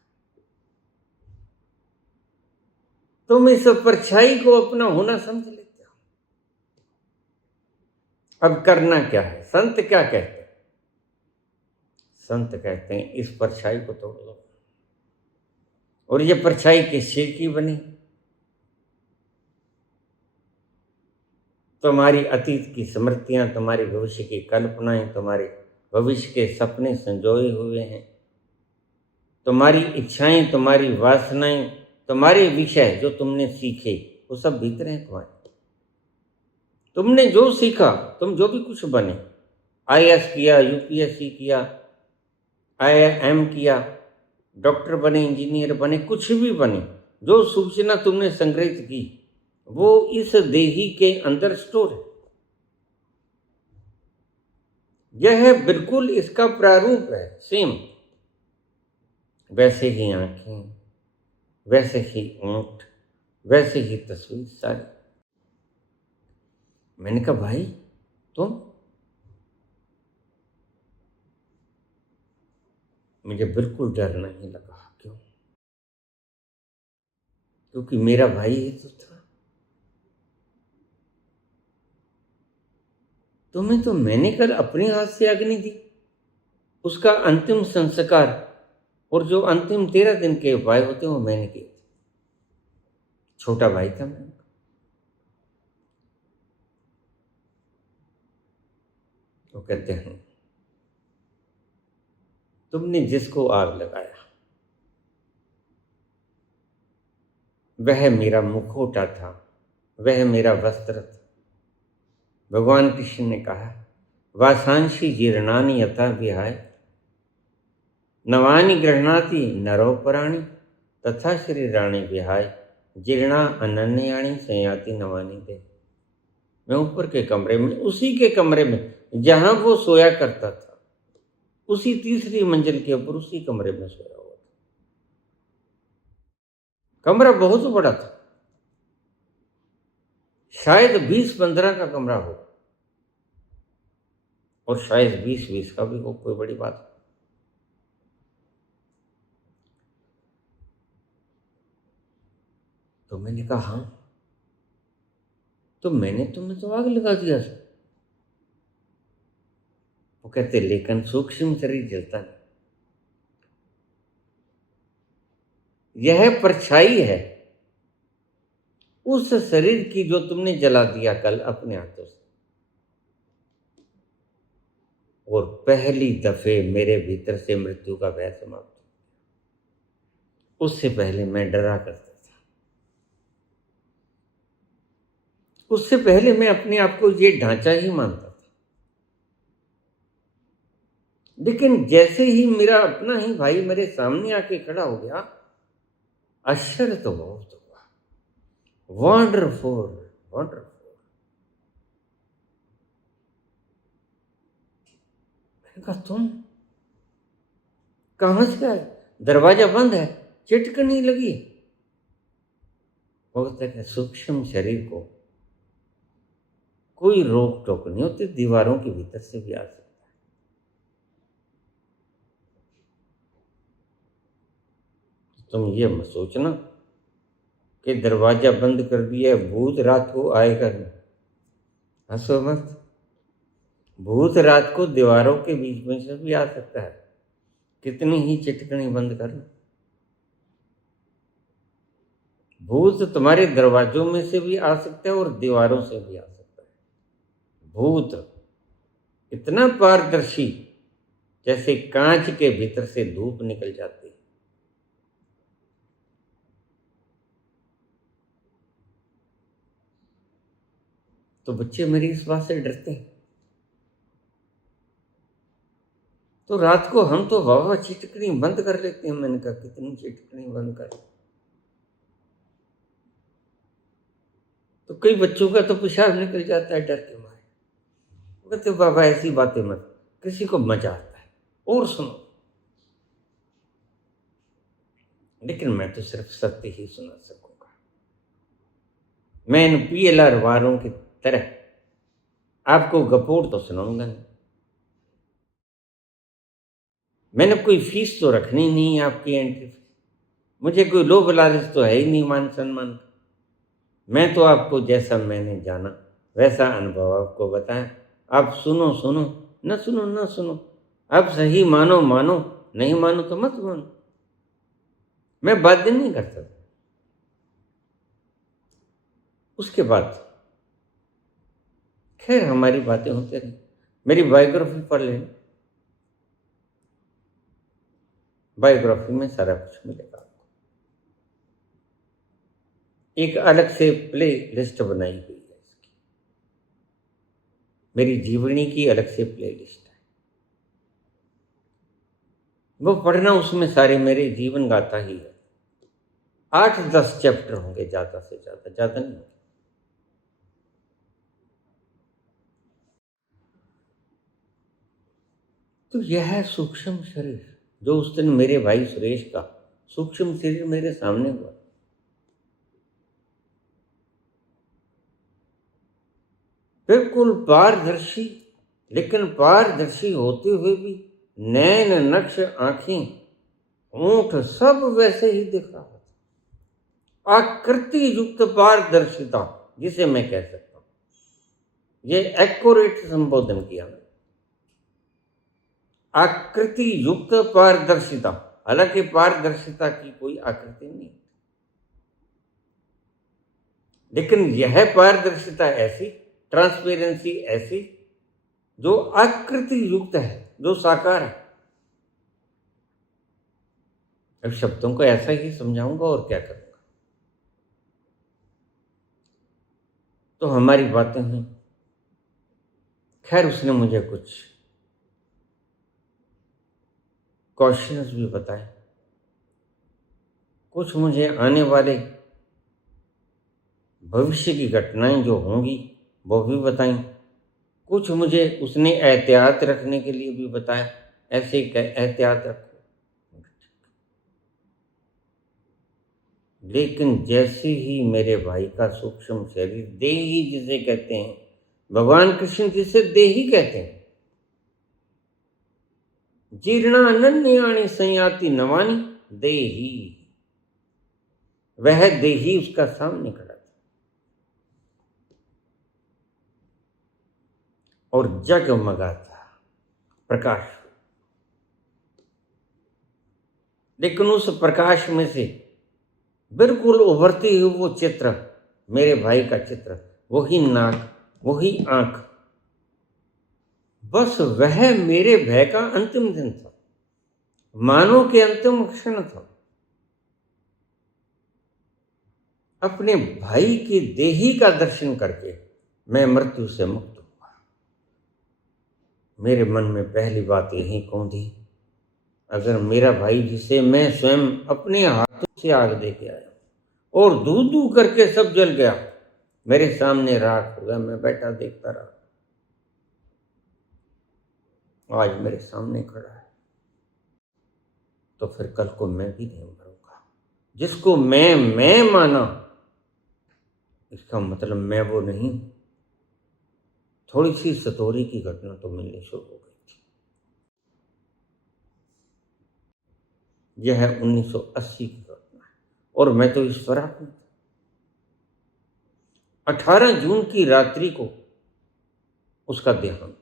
तुम इस परछाई को अपना होना समझ लेते हो। अब करना क्या है? संत क्या कहते हैं? संत कहते हैं इस परछाई को तोड़ दो। और ये परछाई किससे की बनी? तुम्हारी अतीत की स्मृतियां, तुम्हारी भविष्य की कल्पनाएं, तुम्हारे भविष्य के सपने संजोए हुए हैं। तुम्हारी इच्छाएं, तुम्हारी वासनाएं, तुम्हारे विषय जो तुमने सीखे, वो सब भीतर हैं तुम्हारे। तुमने जो सीखा, तुम जो भी कुछ बने, आईएएस किया, यूपीएससी किया, आईआईएम किया, डॉक्टर बने, इंजीनियर बने, कुछ भी बने, जो सूचना तुमने संग्रहित की, वो इस देही के अंदर स्टोर है। यह बिल्कुल इसका प्रारूप है, सेम। वैसे ही आंखें, वैसे ही ओंठ, वैसे ही तस्वीर सारी। मैंने कहा भाई तुम? मुझे बिल्कुल डर नहीं लगा। क्यों? क्योंकि मेरा भाई ही तो था। तुम्हें तो मैंने कल अपने हाथ से अग्नि दी, उसका अंतिम संस्कार और जो अंतिम 13 दिन के उपाय होते हैं वो मैंने किए थे। छोटा भाई था मैं। वो कहते हैं तुमने जिसको आग लगाया वह मेरा मुखौटा था, वह मेरा वस्त्र था। भगवान कृष्ण ने कहा वासांशी जीर्णानि यथा विहाय नवानि गृह्णाति नरोपराणि तथा शरीराणि विहाय जीर्णा अनन्यानि संयाति नवानि दे। मैं ऊपर के कमरे में, उसी के कमरे में जहां वो सोया करता था, उसी तीसरी मंजिल के ऊपर उसी कमरे में सोया हुआ था। कमरा बहुत बड़ा था, शायद 20-15 का कमरा हो और शायद 20-20 का भी हो, कोई बड़ी बात नहीं। तो मैंने कहा हाँ, तो मैंने तुम्हें तो आग लगा दिया था। वो कहते लेकिन सूक्ष्म शरीर जलता नहीं, यह परछाई है उस शरीर की जो तुमने जला दिया कल अपने हाथों से। और पहली दफे मेरे भीतर से मृत्यु का भय समाप्त। उससे पहले मैं डरा करता था, उससे पहले मैं अपने आप को ये ढांचा ही मानता था। लेकिन जैसे ही मेरा अपना ही भाई मेरे सामने आके खड़ा हो गया, आश्चर्य तो बहुत हुआ। Wonderful wonderful. मैंने कहा तुम कहां से आए? दरवाजा बंद है, चिटकनी लगी। बहुत है सूक्ष्म शरीर को कोई रोक टोक नहीं होती, दीवारों के भीतर से भी आ सकता है। तुम ये मत सोचना कि दरवाजा बंद कर दिया भूत रात को आएगा नहीं। हंसो मत, भूत रात को दीवारों के बीच में से भी आ सकता है, कितनी ही चिटकनी बंद कर लो। भूत तुम्हारे दरवाजों में से भी आ सकता है और दीवारों से भी आ सकता है। भूत इतना पारदर्शी जैसे कांच के भीतर से धूप निकल जाती है। तो बच्चे मेरी इस बात से डरते हैं। तो रात को हम तो वाह चिटकनी बंद कर लेते हैं। मैंने कहा कितनी चिटकनी बंद कर। तो कई बच्चों का तो पेशाब निकल जाता है डर के मारे। वो कहते बाबा ऐसी बातें मत, किसी को मजा आता है और सुनो। लेकिन मैं तो सिर्फ सत्य ही सुना सकूंगा। मैं इन PLR वालों की तरह आपको गपोड़ तो सुनाऊंगा नहीं। मैंने कोई फीस तो रखनी नहीं है आपकी एंट्री फीस। मुझे कोई लोभ लालच तो है ही नहीं मान सम्मान का। मैं तो आपको जैसा मैंने जाना वैसा अनुभव आपको बताया। आप सुनो सुनो, न सुनो न सुनो। आप सही मानो मानो, नहीं मानो तो मत मानो। मैं बाध्य नहीं करता। उसके बाद खैर हमारी बातें होती रही। मेरी बायोग्राफी पढ़ लेना, बायोग्राफी में सारा कुछ मिलेगा आपको। एक अलग से प्ले लिस्ट बनाई हुई है इसकी, मेरी जीवनी की अलग से प्ले लिस्ट है। वो पढ़ना, उसमें सारे मेरे जीवन गाथा ही है। 8-10 चैप्टर होंगे ज्यादा से ज्यादा नहीं होंगे। तो यह है सूक्ष्म शरीर जो उस दिन मेरे भाई सुरेश का सूक्ष्म शरीर मेरे सामने हुआ। बिल्कुल पारदर्शी, लेकिन पारदर्शी होते हुए भी नैन नक्श आंखें होंठ सब वैसे ही दिख रहा था। आकृति युक्त पारदर्शिता जिसे मैं कह सकता हूं। ये एक्यूरेट संबोधन किया। आकृति युक्त पारदर्शिता, हालांकि पारदर्शिता की कोई आकृति नहीं, लेकिन यह पारदर्शिता ऐसी, ट्रांसपेरेंसी ऐसी जो आकृति युक्त है, जो साकार है। अब शब्दों को ऐसा ही समझाऊंगा और क्या करूंगा। तो हमारी बातें हुई। खैर, उसने मुझे कुछ क्वेश्चंस भी बताए, कुछ मुझे आने वाले भविष्य की घटनाएं जो होंगी वो भी बताई, कुछ मुझे उसने एहतियात रखने के लिए भी बताया, ऐसे एहतियात रखो। लेकिन जैसे ही मेरे भाई का सूक्ष्म शरीर, देही जिसे कहते हैं, भगवान कृष्ण जिसे देही कहते हैं, जीर्णा अनन्यानि संयाति नवानि देही, वह देही उसका सामने खड़ा था और जगमगाता प्रकाश। लेकिन उस प्रकाश में से बिल्कुल उभरती हुई वो चित्र, मेरे भाई का चित्र, वही नाक, वही आंख, बस वह मेरे भय का अंतिम दिन था, मानो के अंतिम क्षण था। अपने भाई की देही का दर्शन करके मैं मृत्यु से मुक्त हुआ। मेरे मन में पहली बात यही कौंधी, अगर मेरा भाई जिसे मैं स्वयं अपने हाथों से आग दे के आया और धू धू करके सब जल गया, मेरे सामने राख हो गया, मैं बैठा देखता रहा, आज मेरे सामने खड़ा है, तो फिर कल को मैं भी नहीं मरूंगा। जिसको मैं माना, इसका मतलब मैं वो नहीं। थोड़ी सी सतोरी की घटना तो मिलनी शुरू हो गई थी। यह है 1980 की घटना है और मैं तो इस फराक में था। 18 जून की रात्रि को उसका देहांत।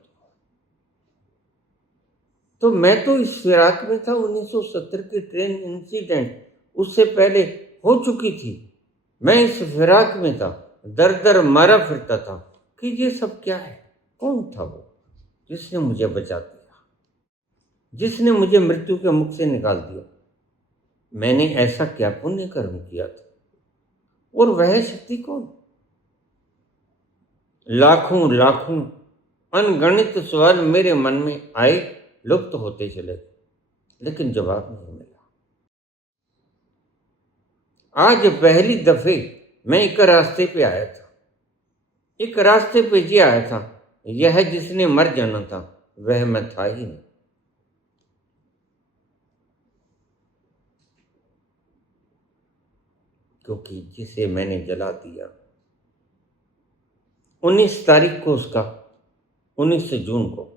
तो मैं तो इस फिराक में था। 1970 की ट्रेन इंसिडेंट उससे पहले हो चुकी थी। मैं इस फिराक में था, दर दर मारा फिरता था कि ये सब क्या है। कौन था वो जिसने मुझे बचा दिया, जिसने मुझे मृत्यु के मुख से निकाल दिया? मैंने ऐसा क्या पुण्य कर्म किया था? और वह शक्ति कौन? लाखों लाखों अनगणित सवाल मेरे मन में आए, लुप्त होते चले, लेकिन जवाब नहीं मिला। आज पहली दफे मैं एक रास्ते पे आया था, एक रास्ते पे ये आया था, यह जिसने मर जाना था वह मैं था ही नहीं। क्योंकि जिसे मैंने जला दिया 19 तारीख को, उसका 19 जून को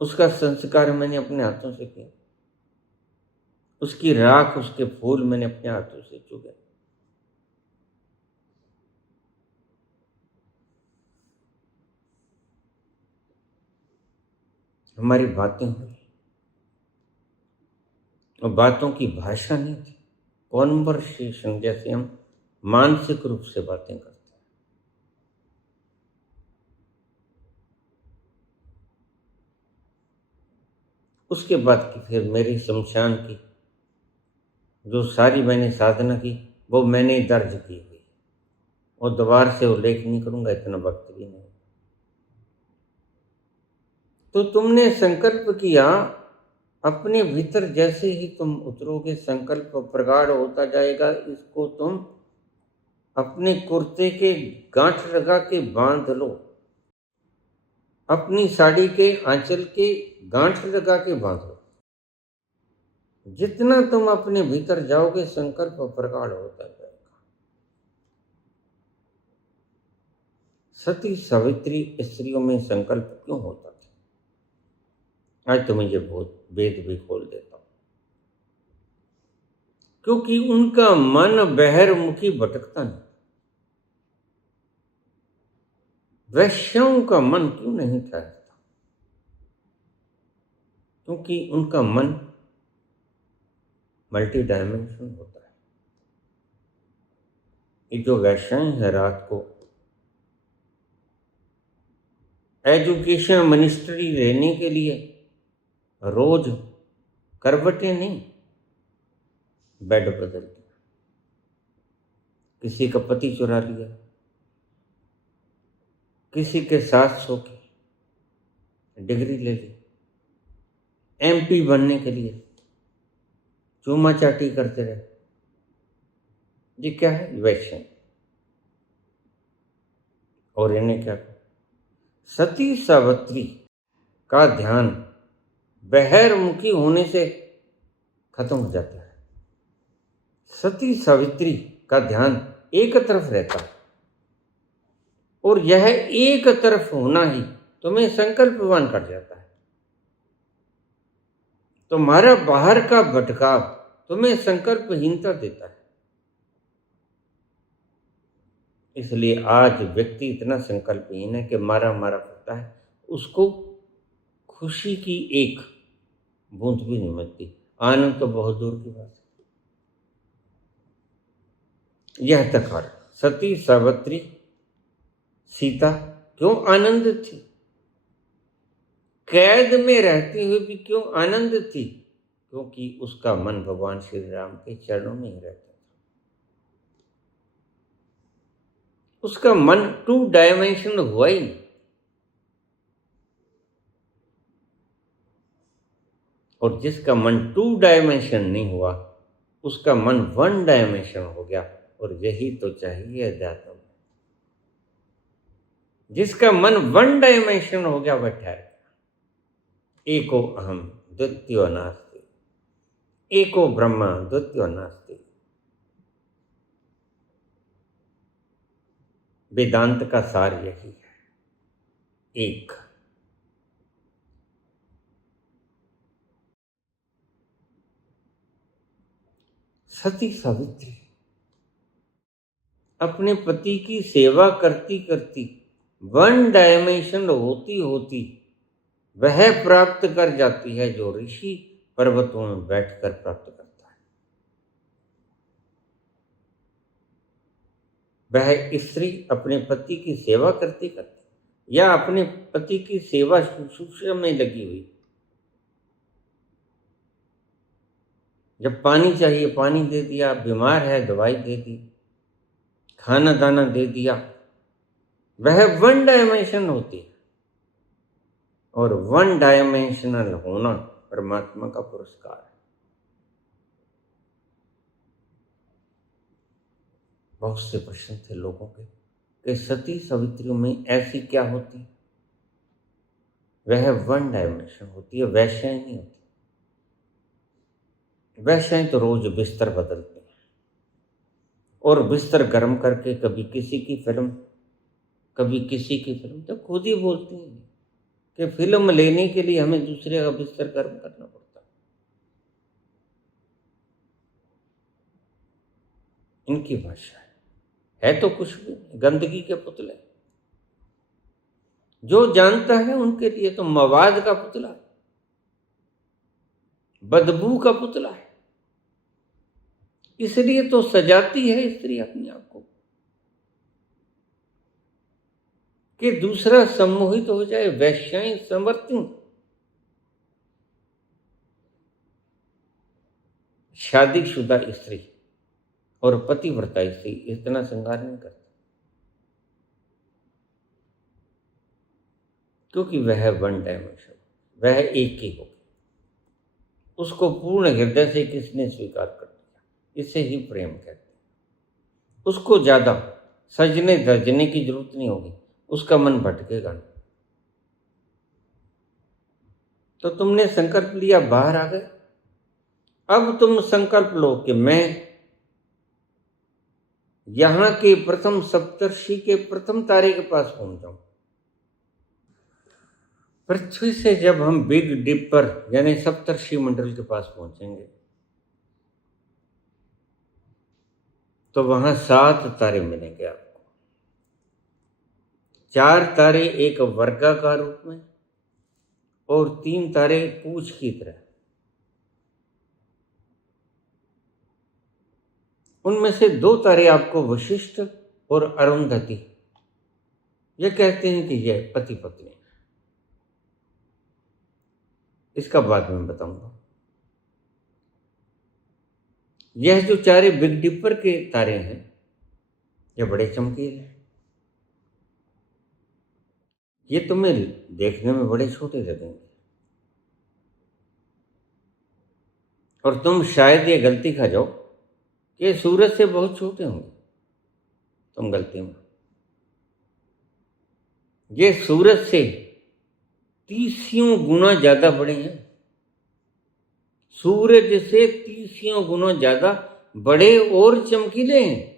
उसका संस्कार मैंने अपने हाथों से किया। उसकी राख, उसके फूल मैंने अपने हाथों से चुगे। हमारी बातें हुई और बातों की भाषा नहीं थी, कॉन्वर्सेशन, जैसे हम मानसिक रूप से बातें करते हैं। उसके बाद की फिर मेरी शमशान की जो सारी मैंने साधना की वो मैंने दर्ज की हुई, और दोबारा से उल्लेख नहीं करूंगा, इतना वक्त भी नहीं। तो तुमने संकल्प किया, अपने भीतर जैसे ही तुम उतरोगे संकल्प प्रगाढ़ होता जाएगा। इसको तुम अपने कुर्ते के गांठ लगा के बांध लो, अपनी साड़ी के आंचल के गांठ लगा के बांध लो। जितना तुम अपने भीतर जाओगे संकल्प प्रगाढ़ होता जाएगा। सती सावित्री स्त्रियों में संकल्प क्यों होता था? आज तुम्हें ये बहुत वेद भी खोल देता हूं। क्योंकि उनका मन बहिर्मुखी भटकता नहीं। वैश्यों का मन क्यों नहीं ठहरता? क्योंकि उनका मन मल्टी डायमेंशन होता है। ये जो वैश्याएं हैं रात को एजुकेशन मिनिस्ट्री लेने के लिए रोज करवटें नहीं, बेड बदल दिया, किसी का पति चुरा लिया, किसी के साथ सो के डिग्री ले ली, एमपी बनने के लिए चूमा चाटी करते रहे। ये क्या है? वैश्य। और इन्हें क्या कहा? सती सावित्री का ध्यान बहिर्मुखी होने से खत्म हो जाता है। सती सावित्री का ध्यान एक तरफ रहता है और यह एक तरफ होना ही तुम्हें संकल्पवान कर जाता है। तुम्हारा बाहर का भटकाव तुम्हें संकल्पहीनता देता है। इसलिए आज व्यक्ति इतना संकल्पहीन है कि मारा मारा करता है, उसको खुशी की एक बूंद भी नहीं मिलती। आनंद तो बहुत दूर की बात है। यह तक सती सावित्री सीता क्यों आनंदित थी? कैद में रहते हुए भी क्यों आनंदित थी? क्योंकि उसका मन भगवान श्री राम के चरणों में ही रहता था। उसका मन 2 डायमेंशन हुआ ही नहीं। और जिसका मन 2 डायमेंशन नहीं हुआ, उसका मन 1 डायमेंशन हो गया। और यही तो चाहिए अध्यात्म। जिसका मन 1 डायमेंशन हो गया वह ठहर गया। एको अहम द्वितीयो नास्ति, एको ब्रह्म द्वितीयो नास्ति। वेदांत का सार यही है, एक। सती सावित्री अपने पति की सेवा करती करती 1 डायमेंशन होती होती वह प्राप्त कर जाती है जो ऋषि पर्वतों में बैठकर प्राप्त करता है। वह स्त्री अपने पति की सेवा करती करती या अपने पति की सेवा शुश्रूषा में लगी हुई, जब पानी चाहिए पानी दे दिया, बीमार है दवाई दे दी, खाना दाना दे दिया, वह 1 डायमेंशन होती है। और 1 डायमेंशनल होना परमात्मा का पुरस्कार है। बहुत से प्रश्न थे लोगों के कि सती सावित्री में ऐसी क्या होती? वह 1 डायमेंशन होती है, वैश्याएं नहीं होती। वैश्याएं तो रोज बिस्तर बदलते हैं और बिस्तर गर्म करके कभी किसी की फिल्म, कभी किसी की फिल्म, तो खुद ही बोलती हैं कि फिल्म लेने के लिए हमें दूसरे का बिस्तर गर्म करना पड़ता है। इनकी भाषा है तो कुछ भी गंदगी के पुतले। जो जानता है उनके लिए तो मवाद का पुतला है, बदबू का पुतला है। इसलिए तो सजाती है स्त्री अपने आप को कि दूसरा सम्मोहित हो जाए। वैश्याएं समर्थी शादीशुदा स्त्री और पतिव्रता स्त्री इतना श्रृंगार नहीं करती, क्योंकि वह 1 डायमेंशन, वह एक ही हो। उसको पूर्ण हृदय से किसने स्वीकार कर दिया, इसे ही प्रेम कहते हैं। उसको ज्यादा सजने धजने की जरूरत नहीं होगी, उसका मन भटकेगा नहीं। तो तुमने संकल्प लिया, बाहर आ गए। अब तुम संकल्प लो कि मैं यहां के प्रथम सप्तर्षि के प्रथम तारे के पास पहुंच जाऊं। पृथ्वी से जब हम बिग डिपर यानी सप्तर्षि मंडल के पास पहुंचेंगे तो वहां 7 तारे मिलेंगे आपको। 4 तारे एक वर्गाकार रूप में और 3 तारे पूंछ की तरह। उनमें से 2 तारे आपको वशिष्ठ और अरुंधति, ये कहते हैं कि यह पति पत्नी। इसका बाद में बताऊंगा। यह जो 4 बिग डिपर के तारे हैं, ये बड़े चमकीले हैं। ये तुम्हें देखने में बड़े छोटे लगेंगे और तुम शायद ये गलती खा जाओ कि सूरज से बहुत छोटे होंगे। तुम गलती में, ये सूरज से 30 गुना ज्यादा बड़े हैं। सूरज से 30 गुना ज्यादा बड़े और चमकीले हैं।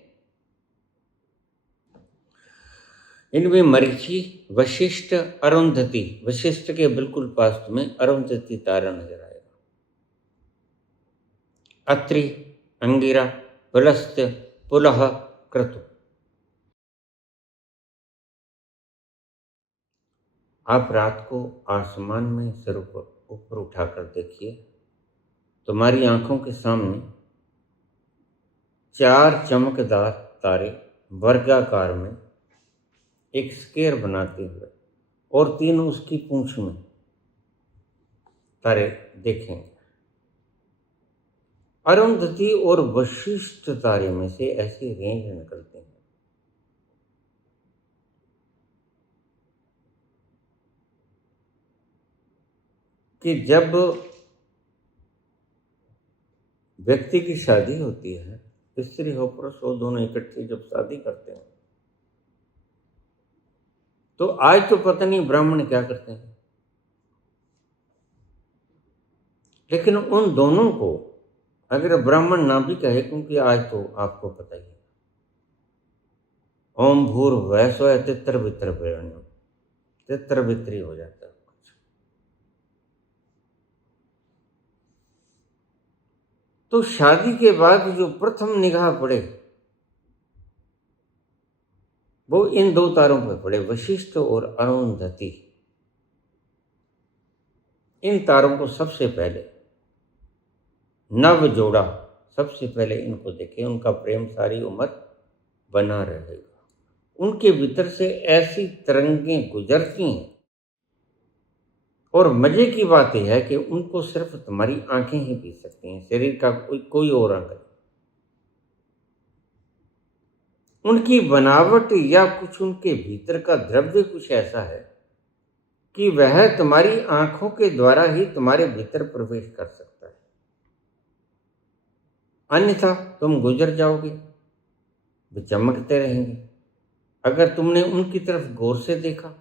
इनमें मरीचि, वशिष्ठ, अरुंधति, वशिष्ठ के बिल्कुल पास तुम्हें अरुंधति तारा नजर आएगा। अत्रि, अंगिरा, पुलस्त्य, पुलह, क्रतु। आप रात को आसमान में सिर ऊपर उठाकर देखिए, तुम्हारी आंखों के सामने 4 चमकदार तारे वर्गाकार में एक स्क्वायर बनाते हुए और 3 उसकी पूंछ में तारे देखेंगे। अरुंधति और वशिष्ठ तारे में से ऐसे रेंज निकलते हैं कि जब व्यक्ति की शादी होती है, स्त्री हो पुरुष हो, दोनों इकट्ठे जब शादी करते हैं, तो आज तो पता नहीं ब्राह्मण क्या करते हैं, लेकिन उन दोनों को अगर ब्राह्मण ना भी कहे, क्योंकि आज तो आपको पता ही है, ओम भूर्भुवः स्वः तित्र बित्र प्रेरणियम, तित्र बित्री हो जाता है। तो शादी के बाद जो प्रथम निगाह पड़े वो इन 2 तारों पर पड़े, वशिष्ठ और अरुंधति। इन तारों को सबसे पहले नव जोड़ा, सबसे पहले इनको देखें, उनका प्रेम सारी उम्र बना रहेगा। उनके भीतर से ऐसी तरंगें गुजरती हैं और मजे की बात यह है कि उनको सिर्फ तुम्हारी आंखें ही पी सकती हैं, शरीर का कोई और अंग नहीं। उनकी बनावट या कुछ उनके भीतर का द्रव्य कुछ ऐसा है कि वह तुम्हारी आंखों के द्वारा ही तुम्हारे भीतर प्रवेश कर सकता है, अन्यथा तुम गुजर जाओगे, वे चमकते रहेंगे। अगर तुमने उनकी तरफ गौर से देखा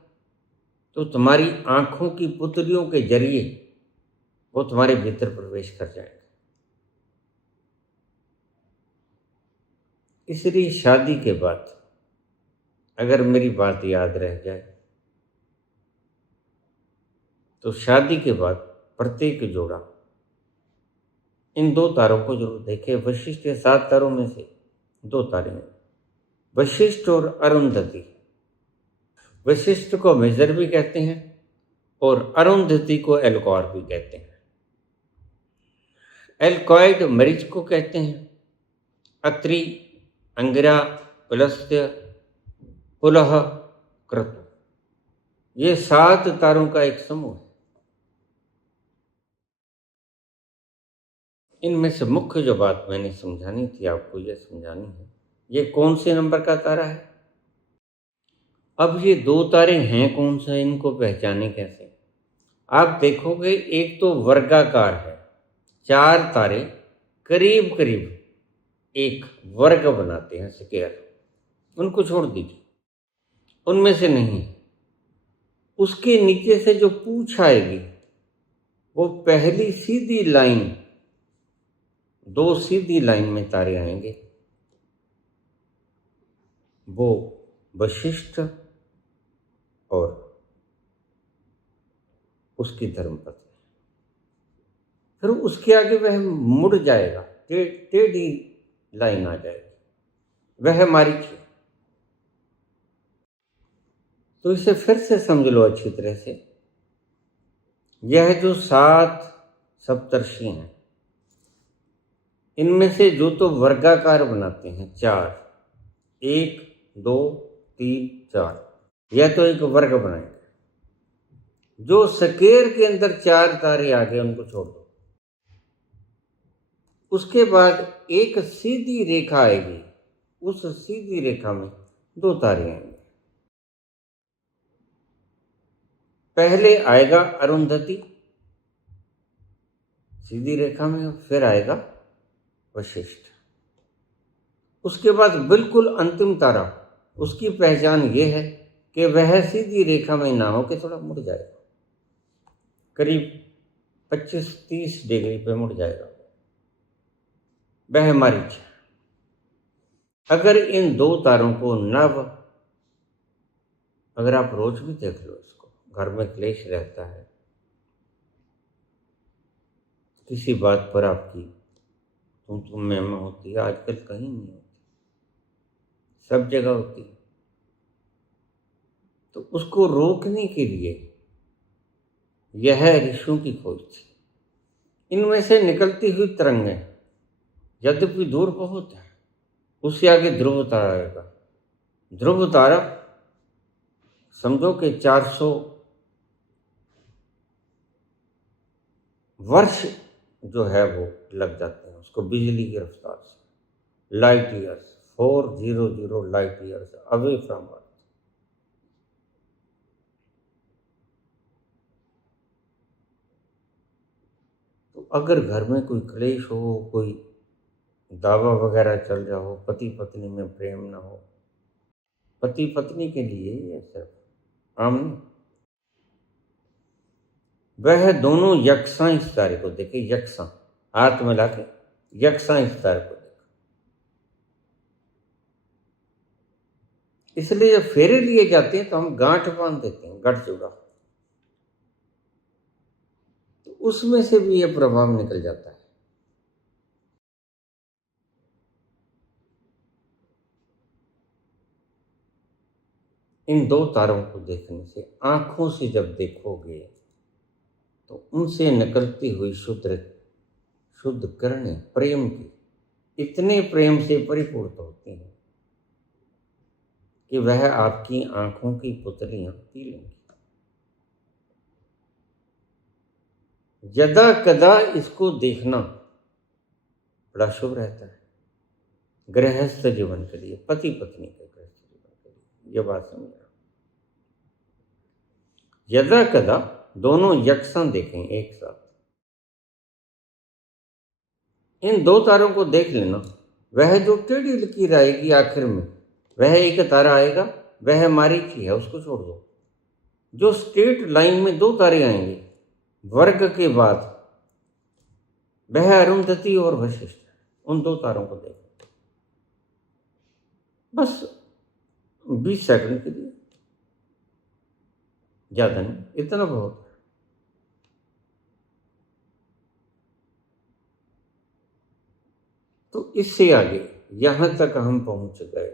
तो तुम्हारी आंखों की पुतलियों के जरिए वो तुम्हारे भीतर प्रवेश कर जाएंगे। इसलिए शादी के बाद अगर मेरी बात याद रह जाए तो शादी के बाद प्रत्येक जोड़ा इन 2 तारों को जरूर देखे। वशिष्ठ के 7 तारों में से 2 तारे हैं, वशिष्ठ और अरुंधति। वशिष्ठ को मेजर भी कहते हैं और अरुंधति को एल्कॉर भी कहते हैं। एल्कॉइड मरीच को कहते हैं। अत्रि, अंगिरा, पुलस्त्य, पुलह, क्रतु, ये 7 तारों का एक समूह है। इनमें से मुख्य जो बात मैंने समझानी थी आपको, ये समझानी है, ये कौन से नंबर का तारा है। अब ये 2 तारे हैं कौन से, इनको पहचाने कैसे। आप देखोगे एक तो वर्गाकार है, 4 तारे करीब करीब एक वर्ग बनाते हैं, स्क्वायर, उनको छोड़ दीजिए, उनमें से नहीं। उसके नीचे से जो पूंछ आएगी वो पहली सीधी लाइन, 2 सीधी लाइन में तारे आएंगे, वो वशिष्ठ और उसकी धर्मपत्नी। फिर उसके आगे वह मुड़ जाएगा, टेढ़ी लाइन आ जाएगी, वह मारीच है। तो इसे फिर से समझ लो अच्छी तरह से। यह जो 7 सप्तर्षि हैं, इनमें से जो तो वर्गाकार बनाते हैं 4, 1 2 3 4, यह तो एक वर्ग बनाएंगे। जो स्क्वायर के अंदर 4 तारे आ गए उनको छोड़ दो। उसके बाद एक सीधी रेखा आएगी, उस सीधी रेखा में 2 तारे आएंगे। पहले आएगा अरुंधति सीधी रेखा में, फिर आएगा वशिष्ठ। उसके बाद बिल्कुल अंतिम तारा, उसकी पहचान ये है कि वह सीधी रेखा में ना हो के थोड़ा मुड़ जाएगा, करीब 25-30 डिग्री पे मुड़ जाएगा, वह मरीच है। अगर इन 2 तारों को अगर आप रोज भी देख लो इसको, घर में क्लेश रहता है, किसी बात पर आपकी तुम में होती है, आजकल कहीं नहीं होती, सब जगह होती है। तो उसको रोकने के लिए यह ऋषियों की खोज थी। इनमें से निकलती हुई तरंगें यद्यपि दूर बहुत है, उससे आगे ध्रुव तारा आएगा। ध्रुव तारा समझो कि 400 वर्ष जो है वो लग जाते हैं उसको बिजली की रफ्तार से, light years, 400 light years away from earth. तो अगर घर में कोई क्लेश हो, कोई दावा वगैरह चल रहा हो, पति पत्नी में प्रेम ना हो, पति पत्नी के लिए ये सिर्फ आम नहीं, वह दोनों यकसा इस तारे को देखे, यकसा हाथ में लाके यकसा इस तारे को देखा। इसलिए जब फेरे लिए जाते हैं तो हम गांठ बांध देते हैं, गठ जुड़ा, तो उसमें से भी यह प्रभाव निकल जाता है। इन 2 तारों को देखने से, आंखों से जब देखोगे तो उनसे निकलती हुई शुद्ध किरणें प्रेम की इतने प्रेम से परिपूर्ण होती हैं कि वह आपकी आंखों की पुतलियां पी लेंगी। यदा कदा इसको देखना बड़ा शुभ रहता है गृहस्थ जीवन के लिए, पति पत्नी के गृहस्थ जीवन के लिए। यह बात समझना, यदा कदा दोनों यकसा देखें एक साथ। इन 2 तारों को देख लेना, वह जो टेढ़ी लकीर आएगी आखिर में, वह एक तारा आएगा, वह मारीची है, उसको छोड़ दो। जो स्ट्रेट लाइन में 2 तारे आएंगे वर्ग के बाद, वह अरुंधति और वशिष्ठ। उन 2 तारों को देखो बस 20 सेकंड के लिए, ज्यादा नहीं, इतना बहुत। तो इससे आगे यहां तक हम पहुंच गए,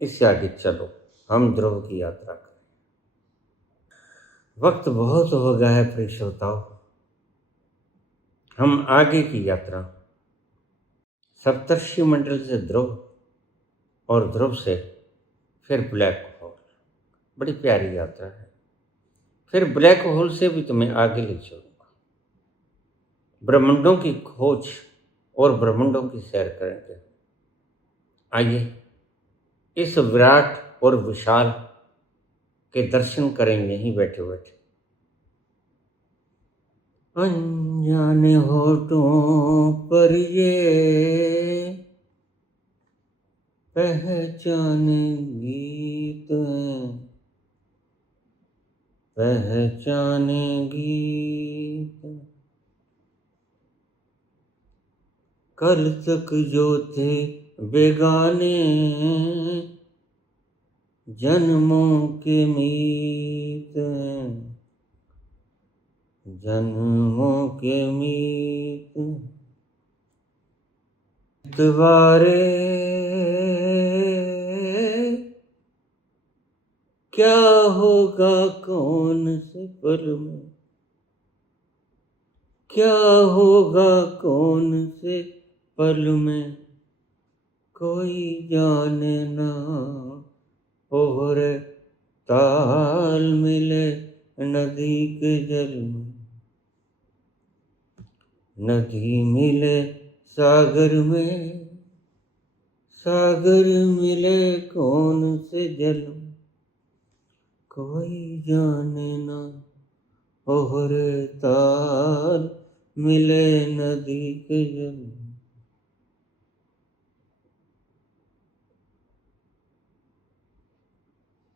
इससे आगे चलो हम ध्रुव की यात्रा करें। वक्त बहुत हो गया है प्रिय श्रोताओ, हम आगे की यात्रा सप्तर्षि मंडल से ध्रुव और ध्रुव से फिर ब्लैक होल, बड़ी प्यारी यात्रा है। फिर ब्लैक होल से भी तुम्हें आगे ले चलूंगा, ब्रह्मांडों की खोज और ब्रह्मांडों की सैर करेंगे। आइए इस विराट और विशाल के दर्शन करेंगे यहीं बैठे बैठे। अनजाने होठों पर ये पहचाने गीत, पहचाने गीत, कल तक जो थे बेगाने जन्मों के मीत, जन्मों के मीत, द्वारे क्या होगा कौन से पल में, क्या होगा कौन से पल में, कोई जाने ना। ओहर ताल मिले नदी के जल में, नदी मिले सागर में, सागर मिले कौन से जल में, कोई जाने ना। ओहर ताल मिले नदी के जल में।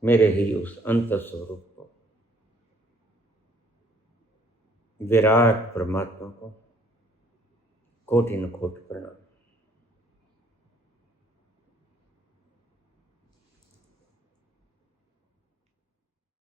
मेरे ही उस अंतर स्वरूप को, विराट परमात्मा को कोटि न कोटि प्रणाम।